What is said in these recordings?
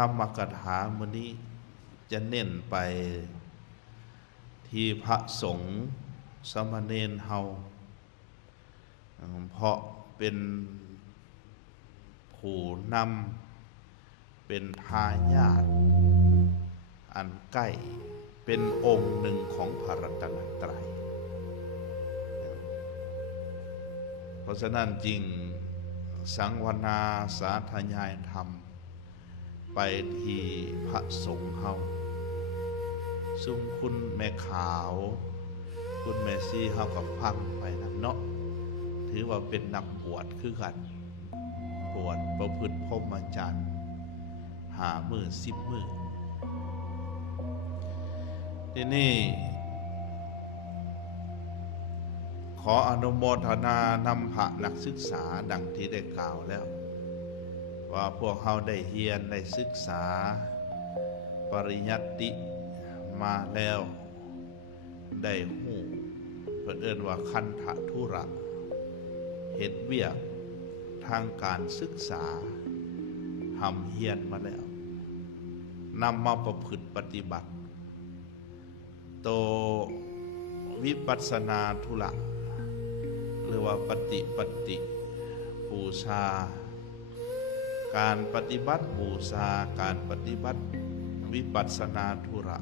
รรมกถามื้อนี้จะเน้นไปที่พระสงฆ์สามเณรเฮาเพราะเป็นผู้นำเป็นทายาทอันใกล้เป็นองค์หนึ่งของพระรัตนตรัยเพราะฉะนั้นจริงสังวนาสาธยายธรรมไปที่พระสงฆ์เฮาซุ่มคุณแม่ขาวคุณแม่ซี่เฮากับฟังไปนะเนาะถือว่าเป็นนักบวชคือกันบวชประพฤติพรหมจรรย์5 มื้อ10 มื้อที่นี่ขออนุโมทนานำพระนักศึกษาดังที่ได้กล่าวแล้วว่าพวกเขาได้เรียนได้ศึกษาปริยัติมาแล้วได้หู้เพิ่นเอิ้นว่าคันธทุระเฮ็ดเวียกทางการศึกษาทำเรียนมาแล้วนำมาประพฤติปฏิบัติโตวิปัสสนาธุระหรือว่าปฏิบูชาการปฏิบัติบูชาการปฏิบัติวิปัสสนาธุระ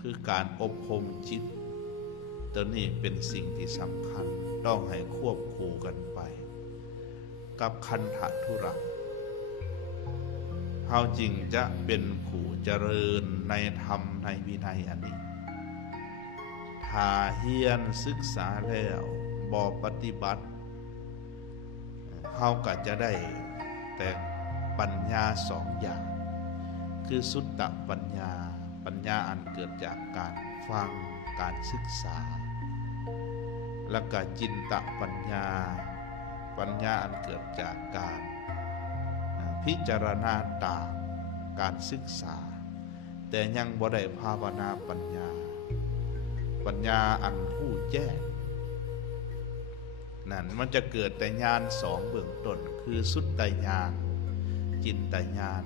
คือการอบรมจิตตัวนี้เป็นสิ่งที่สำคัญต้องให้ควบคู่กันไปกับคันธธุระเฮาจริงจะเป็นผู้เจริญในธรรมในวินัยอันนี้ถ้าเฮียนศึกษาแล้วบ่ปฏิบัติเฮาก็จะได้แต่ปัญญา2 อย่างคือสุตตปัญญาปัญญาอันเกิดจากการฟังการศึกษาและก็จินตปัญญาปัญญาอันเกิดจากการพิจารณาตามการศึกษาแต่ยังบ่ได้ภาวนาปัญญาอันผู้แจ้งนั่นมันจะเกิดแต่ญาณ2เบื้องต้นคือสุตตญาณจินตญาณ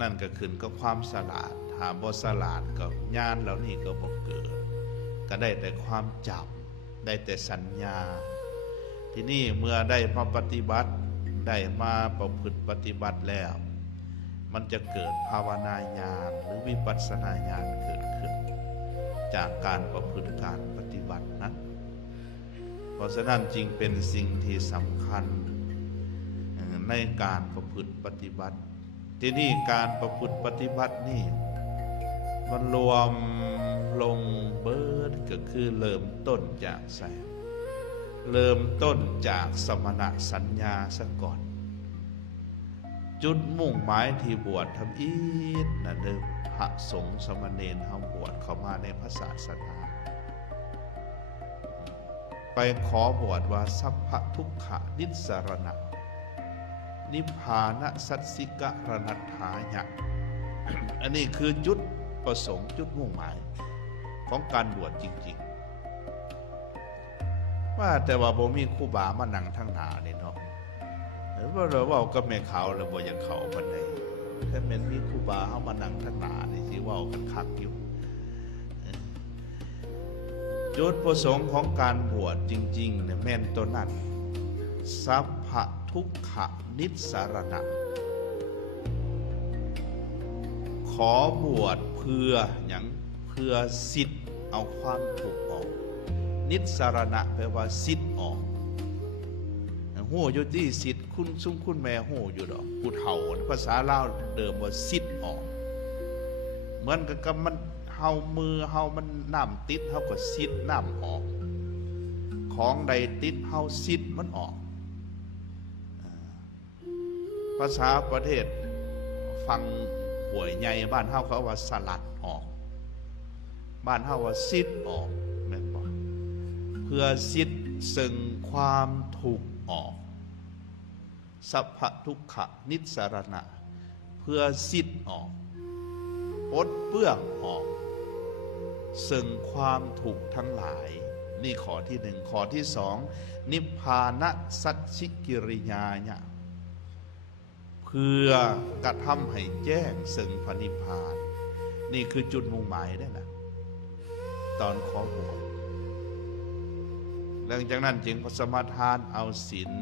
นั่นก็ขึ้นกับความฉลาดถ้าบ่ฉลาดก็ญาณเหล่านี้ก็บ่เกิดก็ได้แต่ความจำได้แต่สัญญาทีนี้เมื่อได้มาปฏิบัติได้มาประพฤติปฏิบัติแล้วมันจะเกิดภาวนาญาณหรือวิปัสสนาญาณเกิดขึ้นจากการประพฤติการปฏิบัตินั้นเพราะฉะนั้นจึงเป็นสิ่งที่สำคัญในการประพฤติปฏิบัติที่นี่การประพฤติปฏิบัตินี่มันรวมลงเบิดก็คือเริ่มต้นจากแสงเริ่มต้นจากสมณสัญญาซะก่อนจุดมุ่งหมายที่บวชทำอีกนะเดิมพระสงฆ์สมณเณรเฮาบวชเข้ามาในพระศาสนาไปขอบวชว่าสัพพทุกขนิสสรณะนิพพานสัสสิกรณัฏฐายะ อันนี้คือจุดประสงค์จุดมุ่งหมายของการบวชจริงๆว่าแต่ว่าบ่มีครูบามานั่งทางหน้านี่เนาะหรือว่าเราเว้ากับแม่ขาวแล้วบ่อยากเข้าปานใดถ้าแม่นมีครูบาเฮามานั่งทางหน้านี่สิเว้ากันคักอยู่จุดประสงค์ของการบวชจริงๆเนี่ยแม่นตัวนั้นสัพพทุกขนิสสรณะขอบวชเพื่ออย่างเพื่อสิทธิ์เอาความทุกข์ออกนิสสรณะแปลว่าสิทธิ์ออกหู้อยู่ที่สิทธิ์คุณซุ้มคุณแม่หู้อยู่ดอกผู้เฒ่าภาษาลาวเดิมว่าสิทธิ์ออกเหมือนกับมันเฮามือเฮามันน้ำติดเฮาก็สิทธิ์น้ำออกของใดติดเฮาสิทธิ์มันออกภาษาประเทศฟังป่วยใหญ่บ้านเฮาเขาว่าสลัดออกบ้านเฮาว่าซิดออกแม่นบ่เพื่อซิดซึ่งความทุกข์ออกสัพพทุกขนิสสรณะเพื่อซิดออกปลดเปลื้องออกซึ่งความทุกข์ทั้งหลายนี่ข้อที่1ข้อที่2นิพพานสัจฉิกิริยายะเ พื่อกระทำให้แจ้งซึ่งพระนิพพานนี่คือจุดมุ่งหมายได้นะตอนขอบวชหลังจากนั้นจึงสมาทานเอาศีล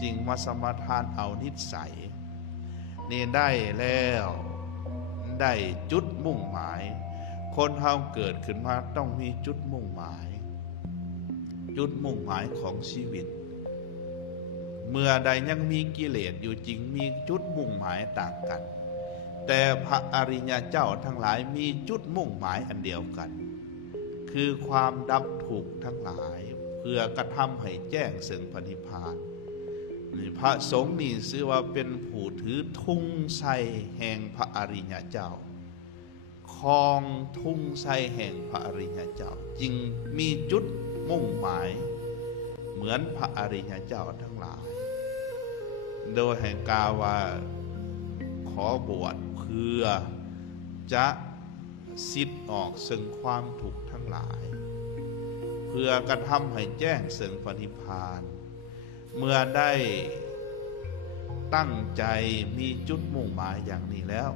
จึงมาสมาทานเอานิสัยนี่ได้แล้วได้จุดมุ่งหมายคนเฮาเกิดขึ้นมาต้องมีจุดมุ่งหมายจุดมุ่งหมายของชีวิตเมื่อใดยังมีกิเลสอยู่จริงมีจุดมุ่งหมายต่างกันแต่พระอริยเจ้าทั้งหลายมีจุดมุ่งหมายอันเดียวกันคือความดับทุกข์ทั้งหลายเพื่อกระทำให้แจ้งซึ่งพระนิพพานพระสงฆ์นี่ชื่อว่าเป็นผู้ถือทุ่งไทรแห่งพระอริยเจ้าครองทุ่งไทรแห่งพระอริยเจ้าจึงมีจุดมุ่งหมายเหมือนพระอริยเจ้าทั้งหลายโดยแห่งกล่าวว่าขอบวชเพื่อจะสิ้นออกซึ่งความทุกข์ทั้งหลายเพื่อกระทำให้แจ้งซึ่งพระนิพพานเมื่อได้ตั้งใจมีจุดมุ่งหมายอย่างนี้แล้ว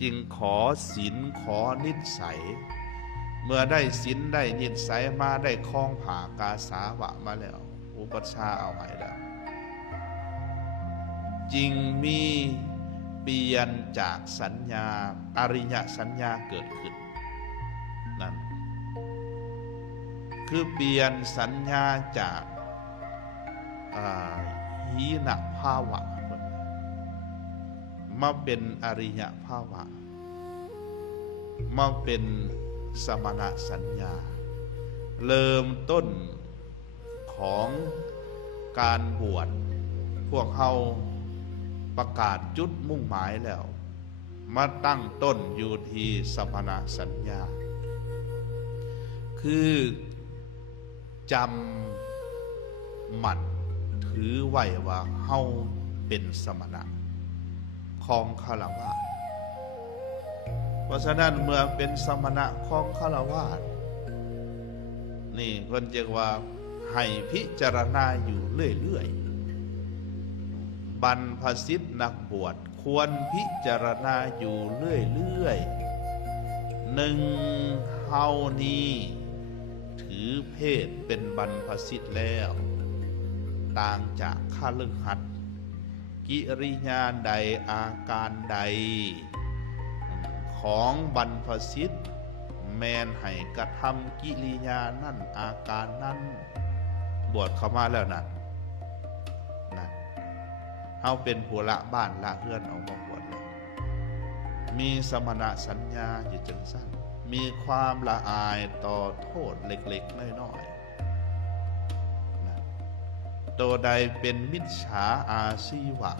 จึงขอศีลขอนิสัยเมื่อได้ศีลได้นิสัยมาได้คล้องผ่ากาสาวะมาแล้วอุปัชฌาย์เอาให้แล้วจึงมีเปลี่ยนจากสัญญาอริยสัญญาเกิดขึ้นนั่นคือเปลี่ยนสัญญาจากหีนภาวะมาเป็นอริยภาวะมาเป็นสมณสัญญาเริ่มต้นของการบวชพวกเขาประกาศจุดมุ่งหมายแล้วมาตั้งต้นอยู่ที่สมณสัญญาคือจำหมั่นถือไว้ว่าเฮาเป็นสมณะของฆราวาสเพราะฉะนั้นเมื่อเป็นสมณะของฆราวาสนี่คนเรียกว่าให้พิจารณาอยู่เรื่อยๆบรรพชิตนักบวชควรพิจารณาอยู่เรื่อยๆหนึ่งเฮานี้ถือเพศเป็นบรรพชิตแล้วต่างจากฆฤหัสถ์กิริยาใดอาการใดของบรรพชิตแมนให้กระทำกิริยานั่นอาการนั้นบวชเข้ามาแล้วนั่นเฮาเป็นผู้ละบ้านละเรือนออกมาบวชแล้วมีสมณสัญญาอยู่จังสั้นมีความละอายต่อโทษเล็กๆน้อยๆตัวใดเป็นมิจฉาอาชีวะ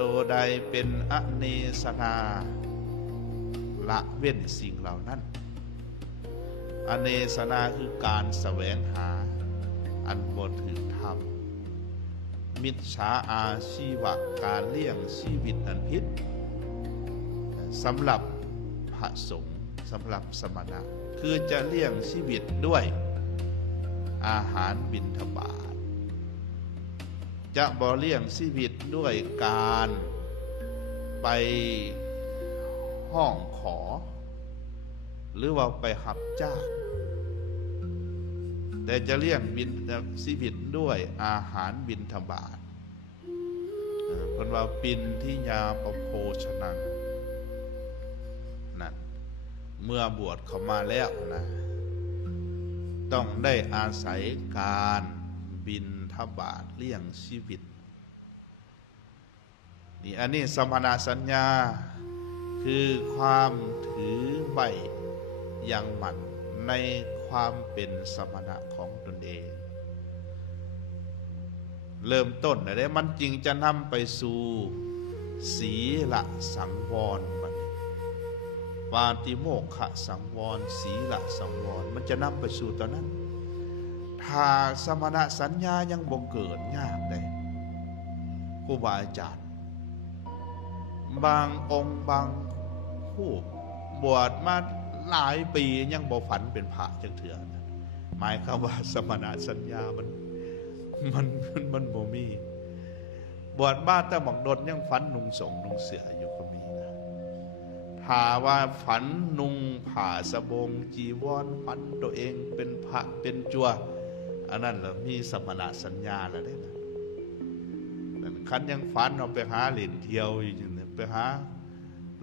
ตัวใดเป็นอเนสนาละเว้นสิ่งเหล่านั้นอเนสนาคือการแสวงหาอันบ่ถูกธรรมมิจฉาอาชีวะการเลี้ยงชีวิตอันผิดสำหรับพระสงฆ์สำหรับสมณะคือจะเลี้ยงชีวิตด้วยอาหารบิณฑบาตจะบ่เลี้ยงชีวิตด้วยการไปห้องขอหรือว่าไปหับจ้างแต่จะเลี้ยงชีวิตด้วยอาหารบิณฑบาตเพิ่นว่าปินที่ยาปโภชนังนั่นเมื่อบวชเข้ามาแล้วนะต้องได้อาศัยการบิณฑบาตเลี้ยงชีวิตนี่อันนี้สมณสัญญาคือความถือไว้อย่างหมั่นในความเป็นสมณะของตนเองเริ่มต้นได้มันจริงจะนำไปสู่ศีลสังวรปาติโมกขสังวรศีลสังวรมันจะนำไปสู่ตอนนั้นถ้าสมณสัญญายังบ่เกิดยากเลยครูบาอาจารย์บางองค์บางผู้บวชมาหลายปียังบ่ฝันเป็นพระจังเถื่อหมายความว่าสมณสัญญามันบ่มี บวชบ้าแต่บักดนยังฝันนุงสงนุงเสืออยู่ก็มีนะถ้าว่าฝันนุงผ่าสบงจีวรฝันตัวเองเป็นพระเป็นจัวอันนั้นเหรอมีสมณะสัญญาแล้วได้นะคันยังฝันเอาไปหาเหรียญเที่ยวอยู่เนี่ยไปหา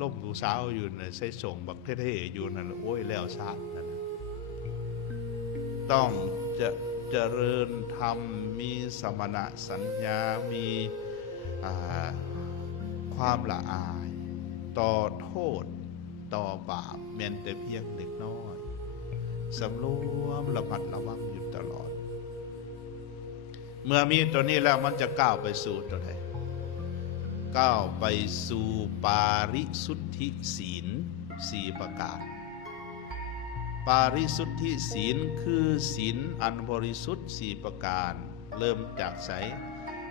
ล่มดูสาวอยู่เนี่ยใส่ส่งบักเท่ๆอยู่นั่นโอ้ยแล้วชาตินั่นต้องจะเจริญธรรมมีสมณะสัญญามีความละอายต่อโทษต่อบาปแม้แต่เพียงเล็กน้อยสำรวมระมัดระวังอยู่ตลอดเมื่อมีตัวนี้แล้วมันจะก้าวไปสู่ตัวไหนก้าวไปสู่ปาริสุทธิศีล4ประการปาริสุทธิศีลคือศีลอันบริสุทธิ์4ประการเริ่มจากไส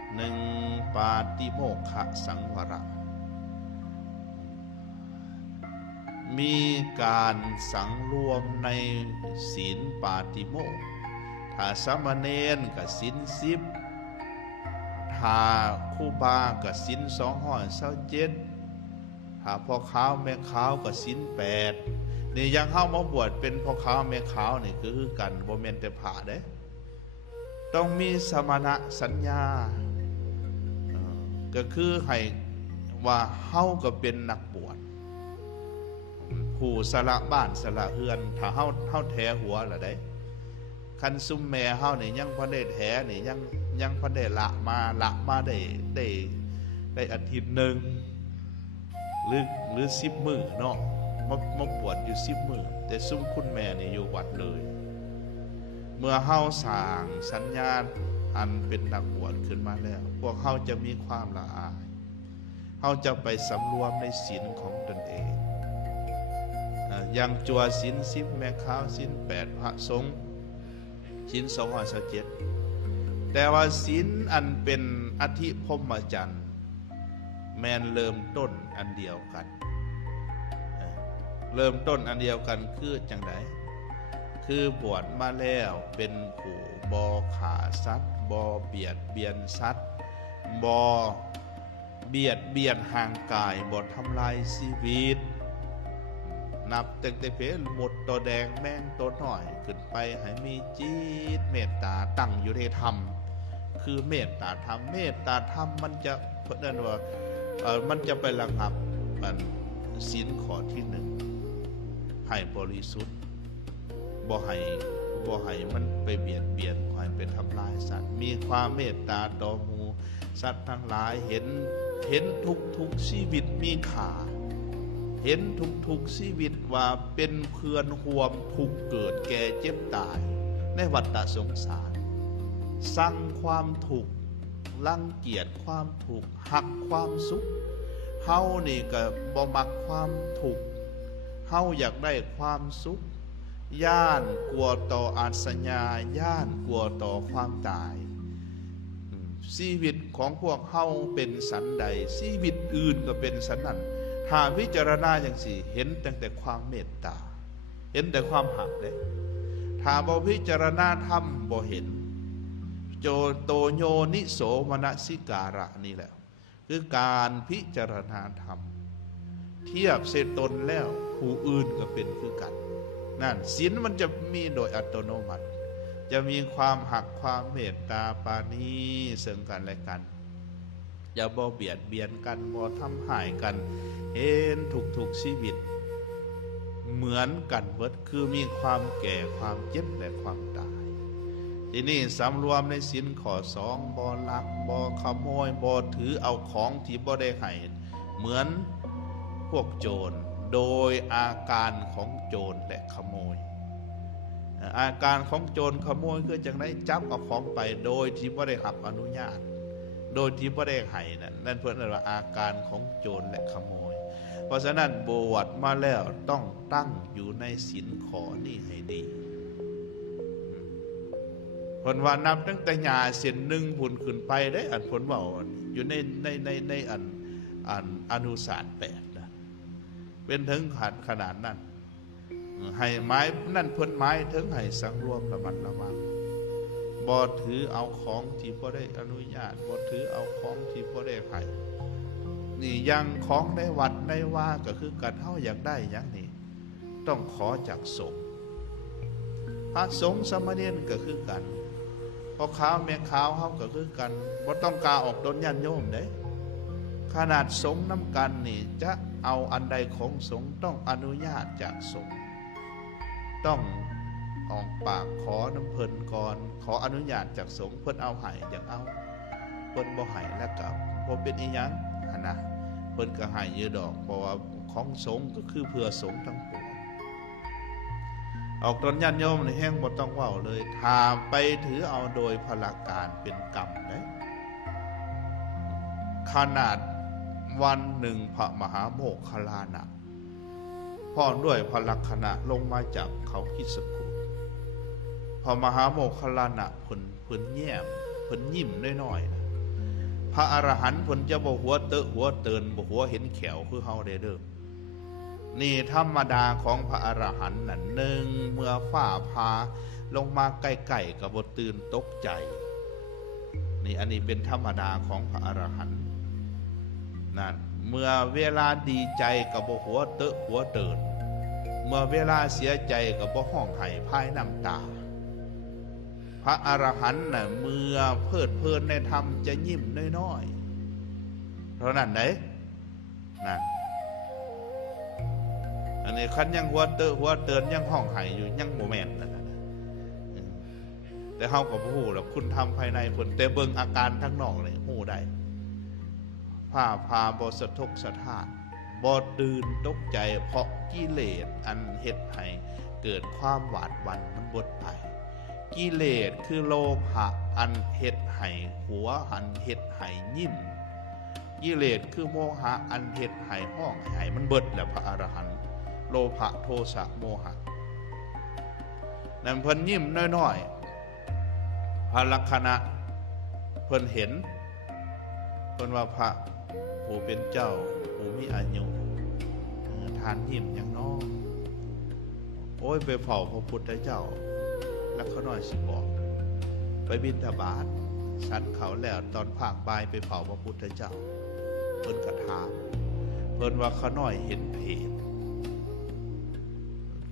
1ปาติโมกขสังวรมีการสังรวมในศีลปาติโมกข์ถ้าสามเณรก็ศีล10ถ้าครูบาก็ศีล227ถ้าพ่อขาวแม่ขาวก็ศีล8นี่ยังเข้ามาบวชเป็นพ่อขาวแม่ขาวนี่คือกันบ่แม่นแต่พระเด้ต้องมีสมณะสัญญาก็คือให้ว่าเฮาก็เป็นนักบวชผู้สละบ้านสละเฮือนถ้าเฮาแท้หัวล่ะได้คันซุ่มแม่เฮานี่ยังบ่ได้แท้นี่ยังบ่ได้ละมาได้อาทิตย์หนึ่งหรือ10 มื้อเนาะมาบวชอยู่10 มื้อแต่ซุ่มคุณแม่นี่อยู่วัดเลยเมื่อเฮาสร้างสัญญาณอันเป็นนักบวชขึ้นมาแล้วพวกเฮาจะมีความละอายเฮาจะไปสำรวมในศีลของตนเองอย่างจัวศีล10แม่ขาวศีล8พระสงฆ์ศีล227แต่ว่าศีลอันเป็นอธิพรหมจรรย์แม่นเริ่มต้นอันเดียวกันเริ่มต้นอันเดียวกันคือจังไดคือบวชมาแล้วเป็นผู้บ่ฆ่าสัตว์บ่เบียดเบียนสัตว์บ่เบียดเบียนห่างกายบ่ทำลายชีวิตนับตั้งแต่เพลหมดตัวแดงแม่งตัวหน่อยขึ้นไปให้มีจิตเมตตาตั้งอยู่ในธรรมคือเมตตาธรรมเมตตาธรรมมันจะเพื่อนว่ามันจะไประงับศีลข้อที่1ให้บริสุทธิ์บ่ให้มันไปเบียดเบียนบ่ให้ไปทำลายสัตว์มีความเมตตาต่อหมู่สัตว์ทั้งหลายเห็นทุกชีวิตมีค่าเห็นทุกชีวิตว่าเป็นเพื่อนห่วมทุกเกิดแก่เจ็บตายในวัฏสงสารสั่งความทุกข์รังเกียจความทุกข์หักความสุขเฮานี่ก็บ่มักความทุกข์เฮาอยากได้ความสุขย่านกลัวต่ออาสญาย่านกลัวต่อความตายชีวิตของพวกเฮาเป็นสันใดชีวิตอื่นก็เป็นสันนั้นถ้าพิจารณาอย่างสี่เห็นตั้งแต่ความเมตตาเห็นแต่ความหักเลยถ้าบ่พิจารณาธรรมบ่เห็นโจโตโยนิโสมนสิการะนี่แหละคือการพิจารณาธรรมเทียบเสร็จตนแล้วผู้อื่นก็เป็นคือกันนั่นศีลมันจะมีโดยอัตโนมัติจะมีความหักความเมตตาปาณีซึ่งกันและกันอย่าบ่เบียดเบียนกันบ่ทำหายกันเห็นทุกชีวิตเหมือนกันเบิดคือมีความแก่ความเจ็บและความตายทีนี้สำรวมในศีลข้อ2บ่ลักบ่ขโมยบ่ถือเอาของที่บ่ได้ให้เหมือนพวกโจรโดยอาการของโจรและขโมยอาการของโจรขโมยคือจังได๋จับเอาของไปโดยที่บ่ได้รับอนุญาตโดยที่บ่ได้ให้นั่นเพิ่นเรียกว่าอาการของโจรและขโมยเพราะฉะนั้นบวชมาแล้วต้องตั้งอยู่ในศีลข้อนี้ให้ดีเพิ่นว่านับตั้งแต่หญ้าเส้นหนึ่งพุ่นขึ้นไปได้อันเพิ่นเว้าอยู่ในอันอนุสาสน์8นะเป็นถึงขนาดนั้นให้ไม้นั่นเพิ่นไม้ถึงให้สังรวมระมัดระวังบ บ่ถือเอาของที่บ่ได้อนุญาตบ่ถือเอาของที่บ่ได้ให้นี่ยังของในวัดในว่าก็คือกันเฮาอยากได้หยังนี่ต้องขอจากสงฆ์พระสงฆ์สมณเณรก็คือกันพ่อขาวแม่ขาวเฮาก็คือกันบ่ต้องกาออกตนญาติโยมเด้ขนาดสงฆ์นำกันนี่จะเอาอันใดของสงฆ์ต้องอนุญาตจากสงฆ์ต้องออกปากขอน้ำเพิ่นก่อนขออนุญาตจากสงฆ์เพิ่นเอาให้อย่างเอาเพิ่นบ่ให้แล้วก็บ่เป็นอีหยังหั่นนะเพิ่นก็ให้อยู่ดอกเพราะว่าของสงฆ์ก็คือเพื่อสงฆ์ทั้งปวงออกตนญาติโยมนี่แห้งบ่ต้องเว้าเลยถ้าไปถือเอาโดยพละการเป็นกรรมเด้ขนาดวันหนึ่งพระมหาโมคคัลลานะพ่อด้วยพระลักษณะลงมาจากเขาคิสกูฏพระมหาโมคคัลลานะเพิ่นแย้มเพิ่นยิ้มน้อยๆนะพระอรหันต์เพิ่นจะบ่หัวเตอะหัวเตินบ่หัวเห็นแขวคือเฮาได้เด้อนี่ธรรมดาของพระอรหันต์นั่นหนึ่งเมื่อฟ้าผ่าลงมาใกล้ๆก็บ่ตื่นตกใจนี่อันนี้เป็นธรรมดาของพระอรหันต์นั่นเมื่อเวลาดีใจก็บ่หัวเตอะหัวเตินเมื่อเวลาเสียใจก็บ่ห้องไห้พายน้ำตาพระอรหันต์น่ะเมื่อเพลิดเพลินในธรรมจะยิ้มน้อยๆเท่านั้นไหนนั่นอันนี้คันยังหัวเตอะหัวเตินยังห้องไห้อยู่ยังบ่แม่นนั่นน่ะแต่เฮาก็บ่ฮู้หรอกคุณทำภายในเพิ่นแต่เบิ่งอาการทั้งนอกนี่ฮู้ได้ผ้าพาบ่สะทกสะท้านบ่ตื่นตกใจเพราะกิเลสอันเฮ็ดให้เกิดความหวาดหวั่นมันบดไปกิเลสคือโลภะอันเฮ็ดให้หัวอันเฮ็ดให้ยิ้มกิเลสคือโมหะอันเฮ็ดให้ห้องให้มันเบิดแล้วพระอรหันต์โลภะโทสะโมหะนั่นเพิ่นยิ้มน้อยๆพระลักษณะเพิ่นเห็นเพิ่นว่าพระผู้เป็นเจ้าผู้มีอายุทานยิ้มอย่างน้อยโอ้ยไปเฝ้าพระพุทธเจ้าแล้วเขาน้อยสิบอกไปบิณฑบาตฉันเขาแล้วตอนภาคบ่ายไปเฝ้าพระพุทธเจ้าเพิ่นกระถามเพิ่นว่าเขาน้อยเห็นเพศ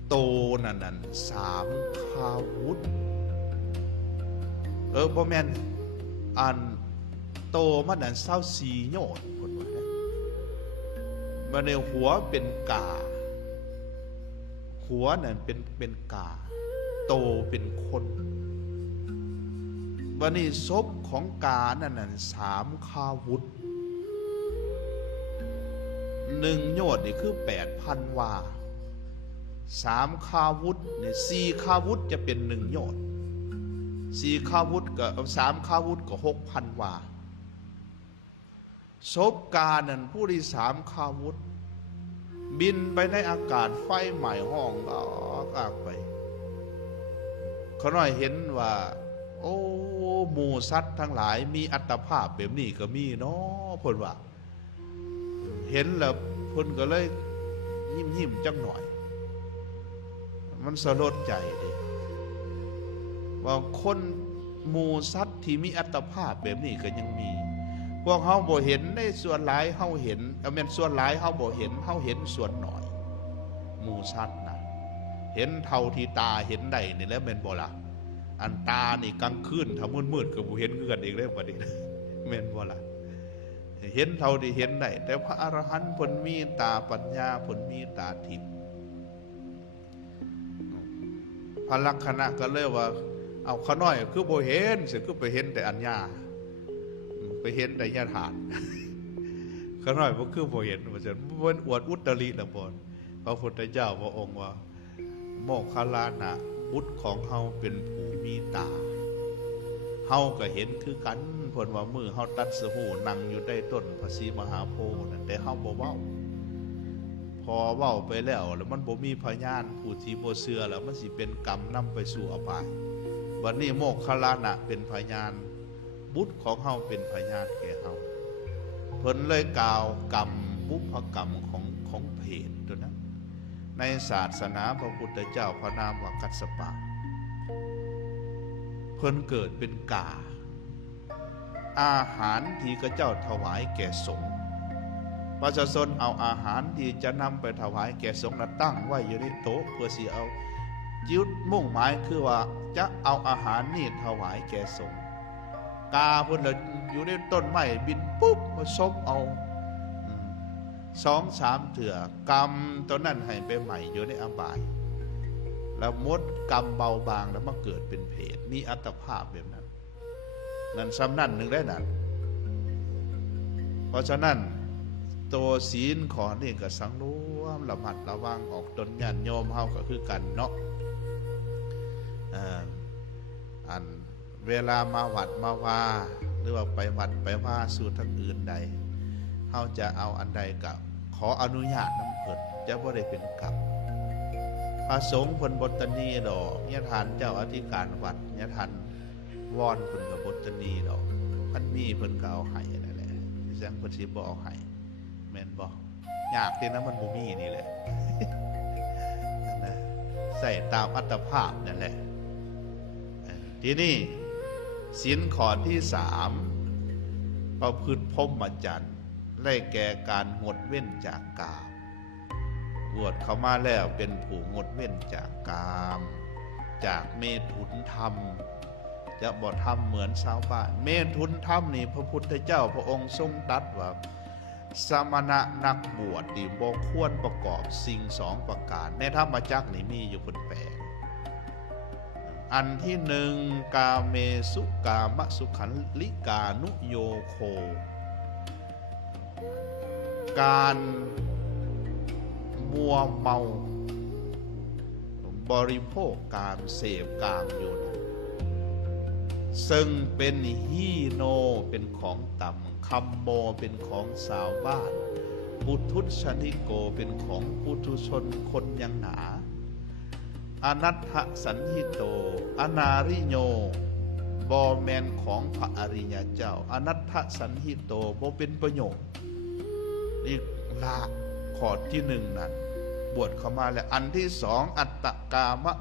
โตนั่น3 คาวุธบ่แม่นอันโตมันนั่น24 โยชน์เพิ่นว่าได้มาในหัวเป็นกาหัวนั่นเป็นกาโตเป็นคนวันนี้ศพของกานั่น3 คาวุธ1 โยชน์นี่คือ 8,000 วา3 คาวุธนี่4 คาวุธจะเป็น1 โยชน์4 คาวุธก็3 คาวุธก็ 6,000 วาศพกานั่นผู้ที่3 คาวุธบินไปในอากาศไฟไหม้ห้องอากไปเขาน้อยเห็นว่าโอ้หมู่สัตว์ทั้งหลายมีอัตภาพแบบนี้ก็มีเนาะเพิ่นว่าเห็นแล้วเพิ่นก็เลยยิ้มจังหน่อยมันสลดใจเด้ว่าคนหมู่สัตว์ที่มีอัตภาพแบบนี้ก็ยังมีพวกเฮาบ่เห็นในส่วนหลายเฮาเห็นแม่นส่วนหลายเฮาบ่เห็นเฮาเห็นส่วนหน่อยหมู่สัตว์นะเห็นเท่าที่ตาเห็นได้นี่แหละแม่นบ่ล่ะอันตานี่กลางคืนถ้ามืดๆก็บ่เห็นคือกันอีกแล้วบัดนี้แม่นบ่ล่ะเห็นเท่าที่เห็นได้แต่พระอรหันต์เพิ่นมีตาปัญญาเพิ่นมีตาทิพย์พระลักษณะก็เลยว่าเอาขาน้อยคือบ่เห็นสิคือไปเห็นแต่อัญญาไปเห็นแต่ญาถานขาน้อยบ่คือบ่เห็นว่าซั่นบ่อวดอุตริละบ่พระพุทธเจ้าพระองค์ว่าโมคคัลลานะบุตรของเฮาเป็นผู้มีตาเฮาก็เห็นคือกันเพิ่นว่ามือเฮาตัดสหูนั่งอยู่ใต้ต้นพระศรีมหาโพธิ์นั่นแต่เฮาบ่เว้าพอเว้าไปแล้วมันบ่มีพยานผู้ที่บ่เชื่อแล้วมันสิเป็นกรรมนำไปสู่อบายวันนี้โมคคัลลานะเป็นพยานบุตรของเฮาเป็นพยานแก่เฮาเพิ่นเลยกล่าวกรรมบุพกรรมของเพศตัวนั้นในศาสนาพระพุทธเจ้าพระนามว่ากัสสปะ เพิ่นเกิดเป็นกาอาหารที่กระเจ้าถวายแก่สงฆ์ประชาชนเอาอาหารที่จะนำไปถวายแก่สงฆ์นั้นตั้งไว้อยู่ในโต๊ะเพื่อสิเอาจุดมุ่งหมายคือว่าจะเอาอาหารนี่ถวายแก่สงฆ์กาเพิ่นเลยอยู่ในต้นไม้บินปุ๊บมาซบเอา2-3 เถื่อกรรมตัวนั้นให้ไปใหม่อยู่ในอบายแล้วมดกรรมเบาบางแล้วมาเกิดเป็นเพศมีอัตภาพแบบนั้นนั่นสำนั่นหนึ่งได้นั่นเพราะฉะนั้นตัวศีลขอนี่ก็สังรวมระมัดระวังออกตนญาติโยมเฮาก็คือกันเนาะอันเวลามาวัดมาว่าหรือว่าไปวัดไปว่าสู่ทางอื่นใดเฮาจะเอาอันใดกับขออนุญาตนำเพิ่นจะบ่ได้เป็นกรรมพระสงฆ์เพิ่นบ่ตนีดอกเนี่ยทานเจ้าอธิการวัดเนี่ยทานวอนเพิ่นก็บ่ตนีดอกมันมีเพิ่นก็เอาให้นั่นแหละที่แสดงเพิ่นสิบ่เอาให้แม่นบ่ยากที่นั้นมันบ่มีนี่แหละนะใส่ตามอัตภาพนั่นแหละทีนี้ศีลข้อที่3ประพฤติพรหมจรรย์ได้แก่การงดเว้นจากกามบวชเข้ามาแล้วเป็นผู้งดเว้นจากกามจากเมถุนธรรมจะบ่ทำเหมือนชาวบ้านเมถุนธรรมนี่พระพุทธเจ้าพระองค์ทรงตรัสว่าสมณะนักบวชนี่บ่ควรประกอบสิ่ง2 ประการในธรรมจักรนี่มีอยู่คนแปลอันที่1กาเมสุกามสุขันลิกานุโยโคการมัวเมาบริโภคการเสพกามอยู่นะซึ่งเป็นฮีโนเป็นของต่ำคัมโมเป็นของสาวบ้านปุถุชนิโกเป็นของปุถุชนคนยังหนาอนัตถสันหิโตอนาริโยบอแมนของพระอริยเจ้าอนัตถสันหิโตบอเป็นประโยชน์นี่ละข้อที่1นั้นบวชเข้ามาแล้วอันที่2อัตตกามะ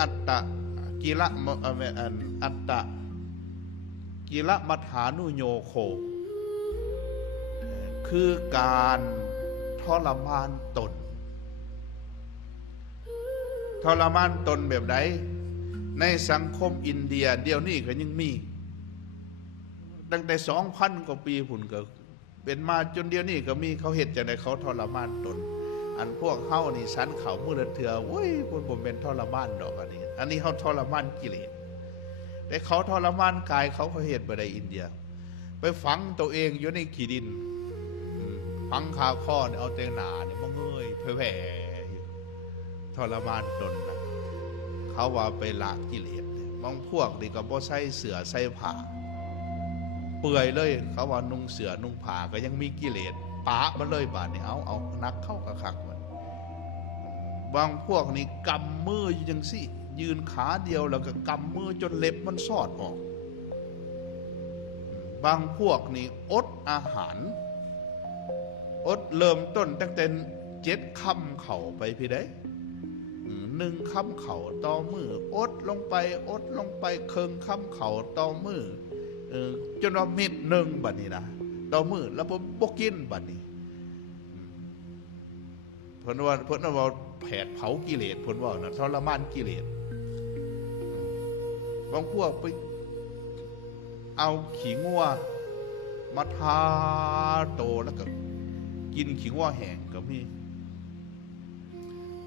อัตตกิละอัตตกิละมัฐานุโยโคคือการทรมานตนทรมานตนแบบไหนในสังคมอินเดียเดี๋ยวนี้ก็ยังมีตั้งแต่ 2,000 กว่าปีพุ่นก็เป็นมาจนเดี๋ยวนี้ก็มีเขาเฮ็ดจังได๋เขาทรมานตนอันพวกเฮานี่สันเขามื้อละเทื่อโอ้ยเพิ่นบ่แม่นทรมานดอกอันนี้เฮาทรมานกิเลสแต่เขาทรมานกายเขาเฮ็ดบ่ได้อินเดียไปฝังตัวเองอยู่ในขี้ดินฝังคาคอเนี่ยเอาแต่หน้านี่มาเงยแผ่ทรมานตนนะเขาว่าไปละกิเลสบางพวกนี่ก็บ่ใส่เสื้อใส่ผ้าเปื่อยเลยเขาว่านุ่งเสื้อนุ่งผ้าก็ยังมีกิเลสปะมันเลยบาดนี่เอานักเข้ากระคักมันบางพวกนี่กำมืออยู่จังซี่ยืนขาเดียวแล้วก็กำมือจนเล็บมันสอดออกบางพวกนี่อดอาหารอดเริ่มต้นตั้งแต่7 ค่ำเข่าไปพี่ได้1 ค่ำเข่าต่อมืออดลงไปเคิงค่ำเข่าต่อมือจนว่าเม็ด1บัดนี้นะต่อมือแล้วบ่กินบัดนี้เพิ่นว่าแผดเผากิเลสเพิ่นว่านะทรมานกิเลสบางพวกไปเอาขี้งัวมาทาโตแล้วก็กินขี้งัวแห้งก็มี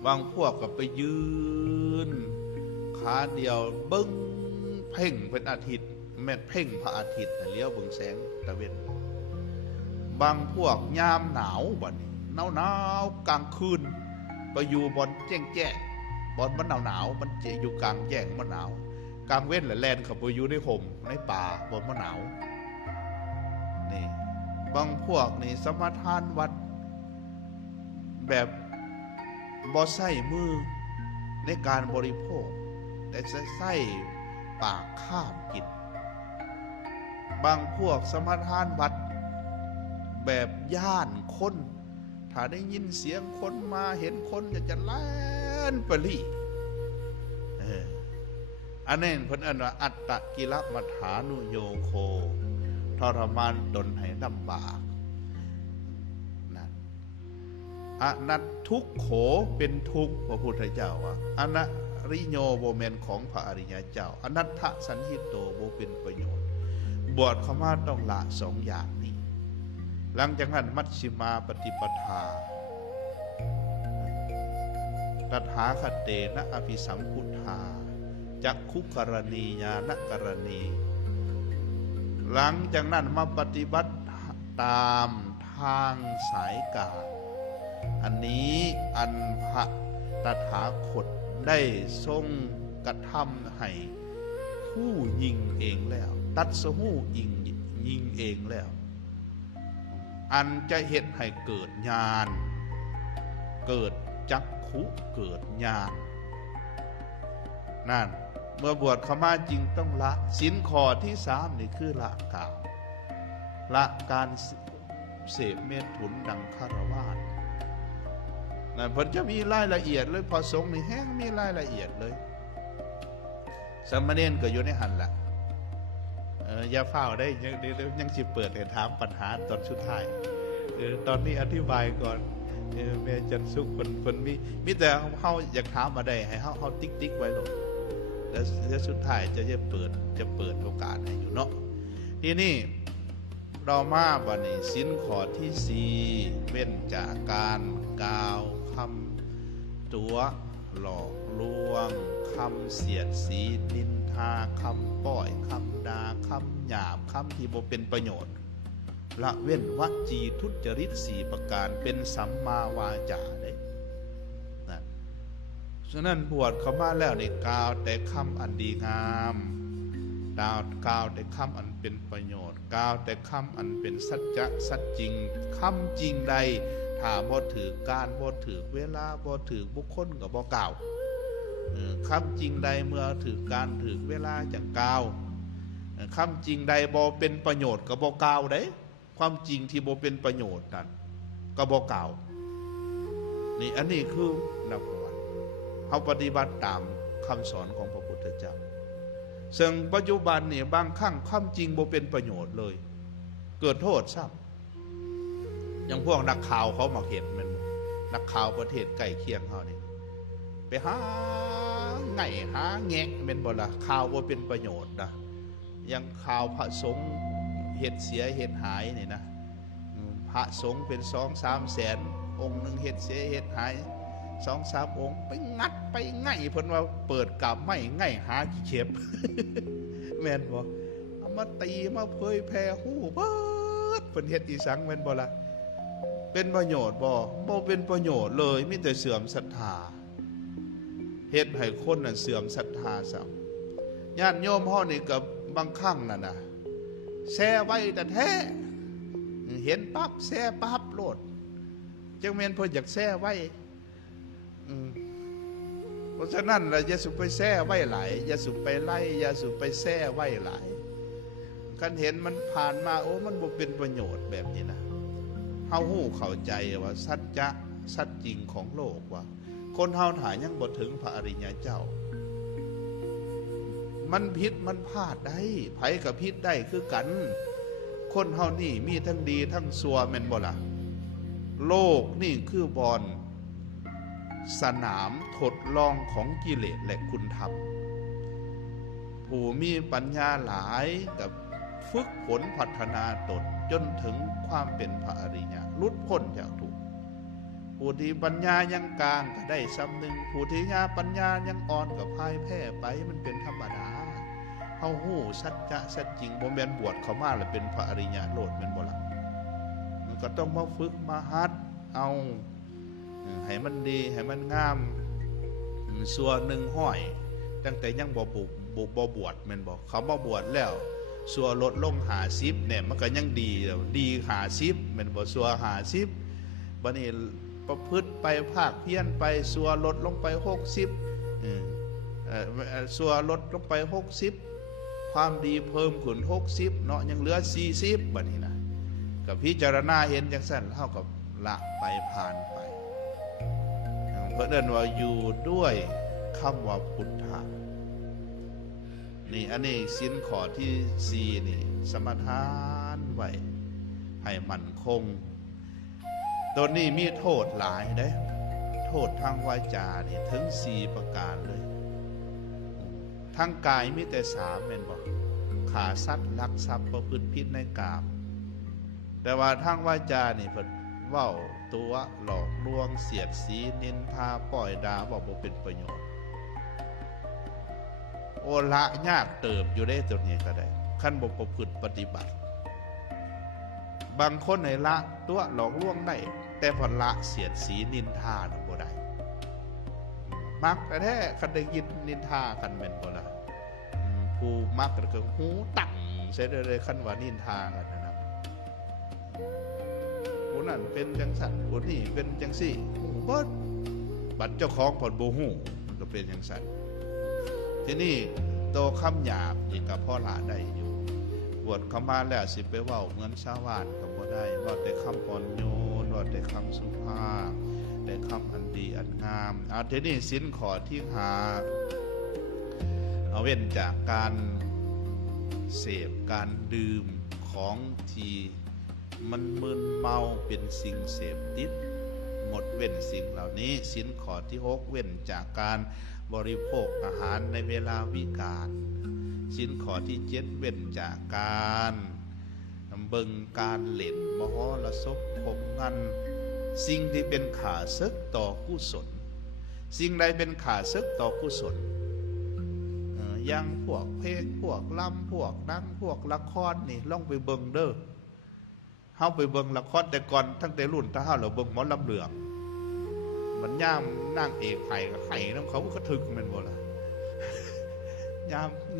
บางพวกก็ไปยืนขาเดียวเบิ้งเพ่งเป็นอาทิตย์แม่นเพ่งพระอาทิตย์เลี้ยวเบิ้งแสงตะเวนบางพวกยามหนาวบัดนี้หนาวกลางคืนไปอยู่บนแจ้งบนมันหนาวมันอยู่กลางแจ้งมันหนาวกลางเว้นแลนเขาไปอยู่ในห่มในป่าบนมันหนาวนี่บางพวกนี่สมทานวัดแบบบ่ใส่มือในการบริโภคแต่ใส่ปากคาบกินบางพวกสมทานวัดแบบย่านคนถ้าได้ยินเสียงคนมาเห็นคนจะแล่นไปลี่ อันนี้เพิ่นเอิ้นว่าอัตตกิลมัฏฐานุโยโคทรมานตนให้ลำบากนะอนัตทุกโขเป็นทุกข์พระพุทธเจ้าว่าอนัตริโยโบเมนของพระอริยเจ้าอนัตถสันหิโตโบเป็นประโยชน์บวชเข้ามาต้องละสองอย่างนี้หลังจากนั้นมัชฌิมาปฏิปทาตถาคเตนะอภิสัมพุทธาจักขุกรณีญาณกรณีหลังจากนั้นมาปฏิบัติตามทางสายกลางอันนี้อันพระตถาคตได้ทรงกระทำให้ผู้ยิงเองแล้วตัดสหูยิงเองแล้วอันจะเห็นให้เกิดญาณเกิดจักขุเกิดญาณนั่นเมื่อบวชเข้ามาจริงต้องละศีลข้อที่3นี่คือละกามละการเสพเมถุนดังคฤหัสถ์นั่นเพิ่นจะมีรายละเอียดเลยพอสงฆ์นี่แห้งมีรายละเอียดเลยสามเณรก็อยู่ในหันละอย่าเฝ้าได้ยังสิเปิดให้ถามปัญหาตอนสุดท้ายตอนนี้อธิบายก่อนแม่จันสุขคนมีแต่เฮาอยากถามมาได้ให้เฮาติ๊กไว้หรอกแล้วสุดท้ายจะเปิดโอกาสให้อยู่เนาะทีนี้เรามาบัดนี้ศีลข้อที่4เว้นจากการกล่าวคำตัวหลอกลวงคำเสียดสีนินทาคำป้อยคำด่าคำหยาบคำที่บ่เป็นประโยชน์ละเว้นวจีทุจริต4ประการเป็นสัมมาวาจาได้นะฉะนั้นบวชเข้ามาแล้วนี่กล่าวแต่คำอันดีงามกล่าวแต่คำอันเป็นประโยชน์กล่าวแต่คำอันเป็นสัจจะสัจจริงคำจริงใดถ้าบ่ถือการบ่ถือเวลาบ่ถือบุคคลก็บ่กล่าวคำจริงใดเมื่อถือการถือเวลาจังกล่าวคำจริงใดบ่เป็นประโยชน์ก็บ่กล่าวได้ความจริงที่บ่เป็นประโยชน์นั่นก็บ่กล่าวนี่อันนี้คือนักบวชเขาปฏิบัติตามคำสอนของพระพุทธเจ้าซึ่งปัจจุบันนี่บางครั้งความจริงบ่เป็นประโยชน์เลยเกิดโทษซ้ำอย่างพวกนักข่าวเขามาเห็นมันนักข่าวประเทศใกล้เคียงเขานี่ไปหาไง่หาแงะเป็นบ่ละข่าวบ่เป็นประโยชน์นะอย่างข่าวพระสงฆ์เหตุเสียเหตุหายนี่นะพระสงฆ์เป็น2-3 แสนองค์หนึ่งเหตุเสียเหตุหาย2-3 องค์ไปงัดไปไง่เพิ่นว่าเปิดกาบไม่ไง่หาขี้เข็บ แม่นบ่เอามาตีมาเผยแผ่ฮู้เบิดเพิ่นเฮ็ดอีสังแม่นบ่ล่ะเป็นประโยชน์บ่เป็นประโยชน์เลยมีแต่เสื่อมศรัทธาเฮ็ดให้คนน่ะเสื่อมศรัทธาซ้ำญาติโยมเฮานี่ก็บางครั้งน่ะนะแซ่ไว้แต่แท้เห็นปั๊บแซ่ปั๊บโลดจังแม่นเพิ่นอยากแซ่ไว้เพราะฉะนั้นล่ะอย่าสุไปแซ่ไว้หลายอย่าสุไปไล่อย่าสุไปแซ่ไว้หลายคันเห็นมันผ่านมาโอ้มันบ่เป็นประโยชน์แบบนี้นะเฮาฮู้เข้าใจว่าสัจจะสัจจริงของโลกว่าคนเฮาถ่ายยังบ่ถึงพระอริยเจ้ามันผิดมันพลาดได้ไผกับผิดได้คือกันคนเฮานี่มีทั้งดีทั้งชั่วแม่นบ่ล่ะโลกนี่คือบอนสนามทดลองของกิเลสและคุณธรรมผู้มีปัญญาหลายกับฝึกฝนพัฒนาตนจนถึงความเป็นพระอริยะหลุดพ้นจากทุกข์ผู้ที่ปัญญายังกลางก็ได้ซ้ำหนึ่งผู้ที่ปัญญายังอ่อนก็พ่ายแพ้ไปมันเป็นธรรมดาเฮาฮู้สัจจะสัจจริงบ่แม่นบวชเข้ามาแล้วเป็นพระอริยะโลดแม่นบ่ล่ะมันก็ต้องมาฝึกมาหัดเอาให้มันดีให้มันงามส่วนหนึ่งห้อยตั้งแต่ยังบ่บวชแม่นบ่เขามาบวชแล้วสัวลดลง50เนี่ยมันก็ยังดี50แม่นบ่สัว50บัดนี้ประพฤติไปภาคเพียรไปสัวลดลงไป60สัวลดลงไป60ความดีเพิ่มขึ้น60เนาะยังเหลือ40บัดนี้นะก็พิจารณาเห็นจังซั่นเท่ากับละไปผ่านไปเพราะนั้นว่าอยู่ด้วยคำว่าพุทธะ นี่อันนี้ศีลข้อที่สี่นี่สมทานไว้ให้มั่นคงตัวนี้มีโทษหลายเด้โทษทางวาจานี่ถึง4ประการเลยทางกายมีแต่3แม่นบ่ขาสัตว์ลักทรัพย์ประพฤติผิดในกามแต่ว่าทางวาจานี่เพิ่นเว้าตัวหลอกลวงเสียดสีนินทาปล่อยด่าว่าบ่เป็นประโยชน์โอละยากเติบอยู่ได้ตัวนี้ก็ได้ขั้นบ่ประพฤติปฏิบัติบางคนในละตัวหลอกลวงได้แต่พอละเสียดสีนินทาน่ะบ่ได้มักแต่แท้คันได้ยินนินทากันแม่นบ่ล่ะผู้มักก็หูตั้งใส่เลยคันว่านินทากันนะครับผู้นั้นเป็นจังซั่นผู้นี้เป็นจังซี่ฮู้เบิดบัดเจ้าของผลบ่ฮู้มันก็เป็นจังซั่นทีนี้โตคำหยาบนี่ก็พอละได้อยู่บวชเข้ามาแล้วสิไปเว้าเหมือนชาวบ้านก็บ่ได้ว่าแต่คำอ่อนโยนว่าแต่คำสุภาพแต่คำอันดีอันงามทีนี้ศีลข้อที่5เอาเว้นจากการเสพการดื่มของที่มันมึนเมาเป็นสิ่งเสพติดหมดเว้นสิ่งเหล่านี้ศีลข้อที่6เว้นจากการบริโภคอาหารในเวลาวิกาลศีลข้อที่7เว้นจากการเบิ่งการเล่นมหรสพคบงันสิ่งที่เป็นขาศึกต่อกุศลสิ่งใดเป็นขาศึกต่อกุศลอย่างพวกเพลงพวกลำพวกนั่งพวกละครนี่ลองไปเบิ่งเด้อเฮาไปเบิ่งละครแต่ก่อนทั้งแต่รุ่นถ้าเฮาเราเบิ่งหมอลำเหลืองมันย่ามนางเอกไห้ก็ไห้น้ำเขาก็ถึกแม่นบ่ล่ะ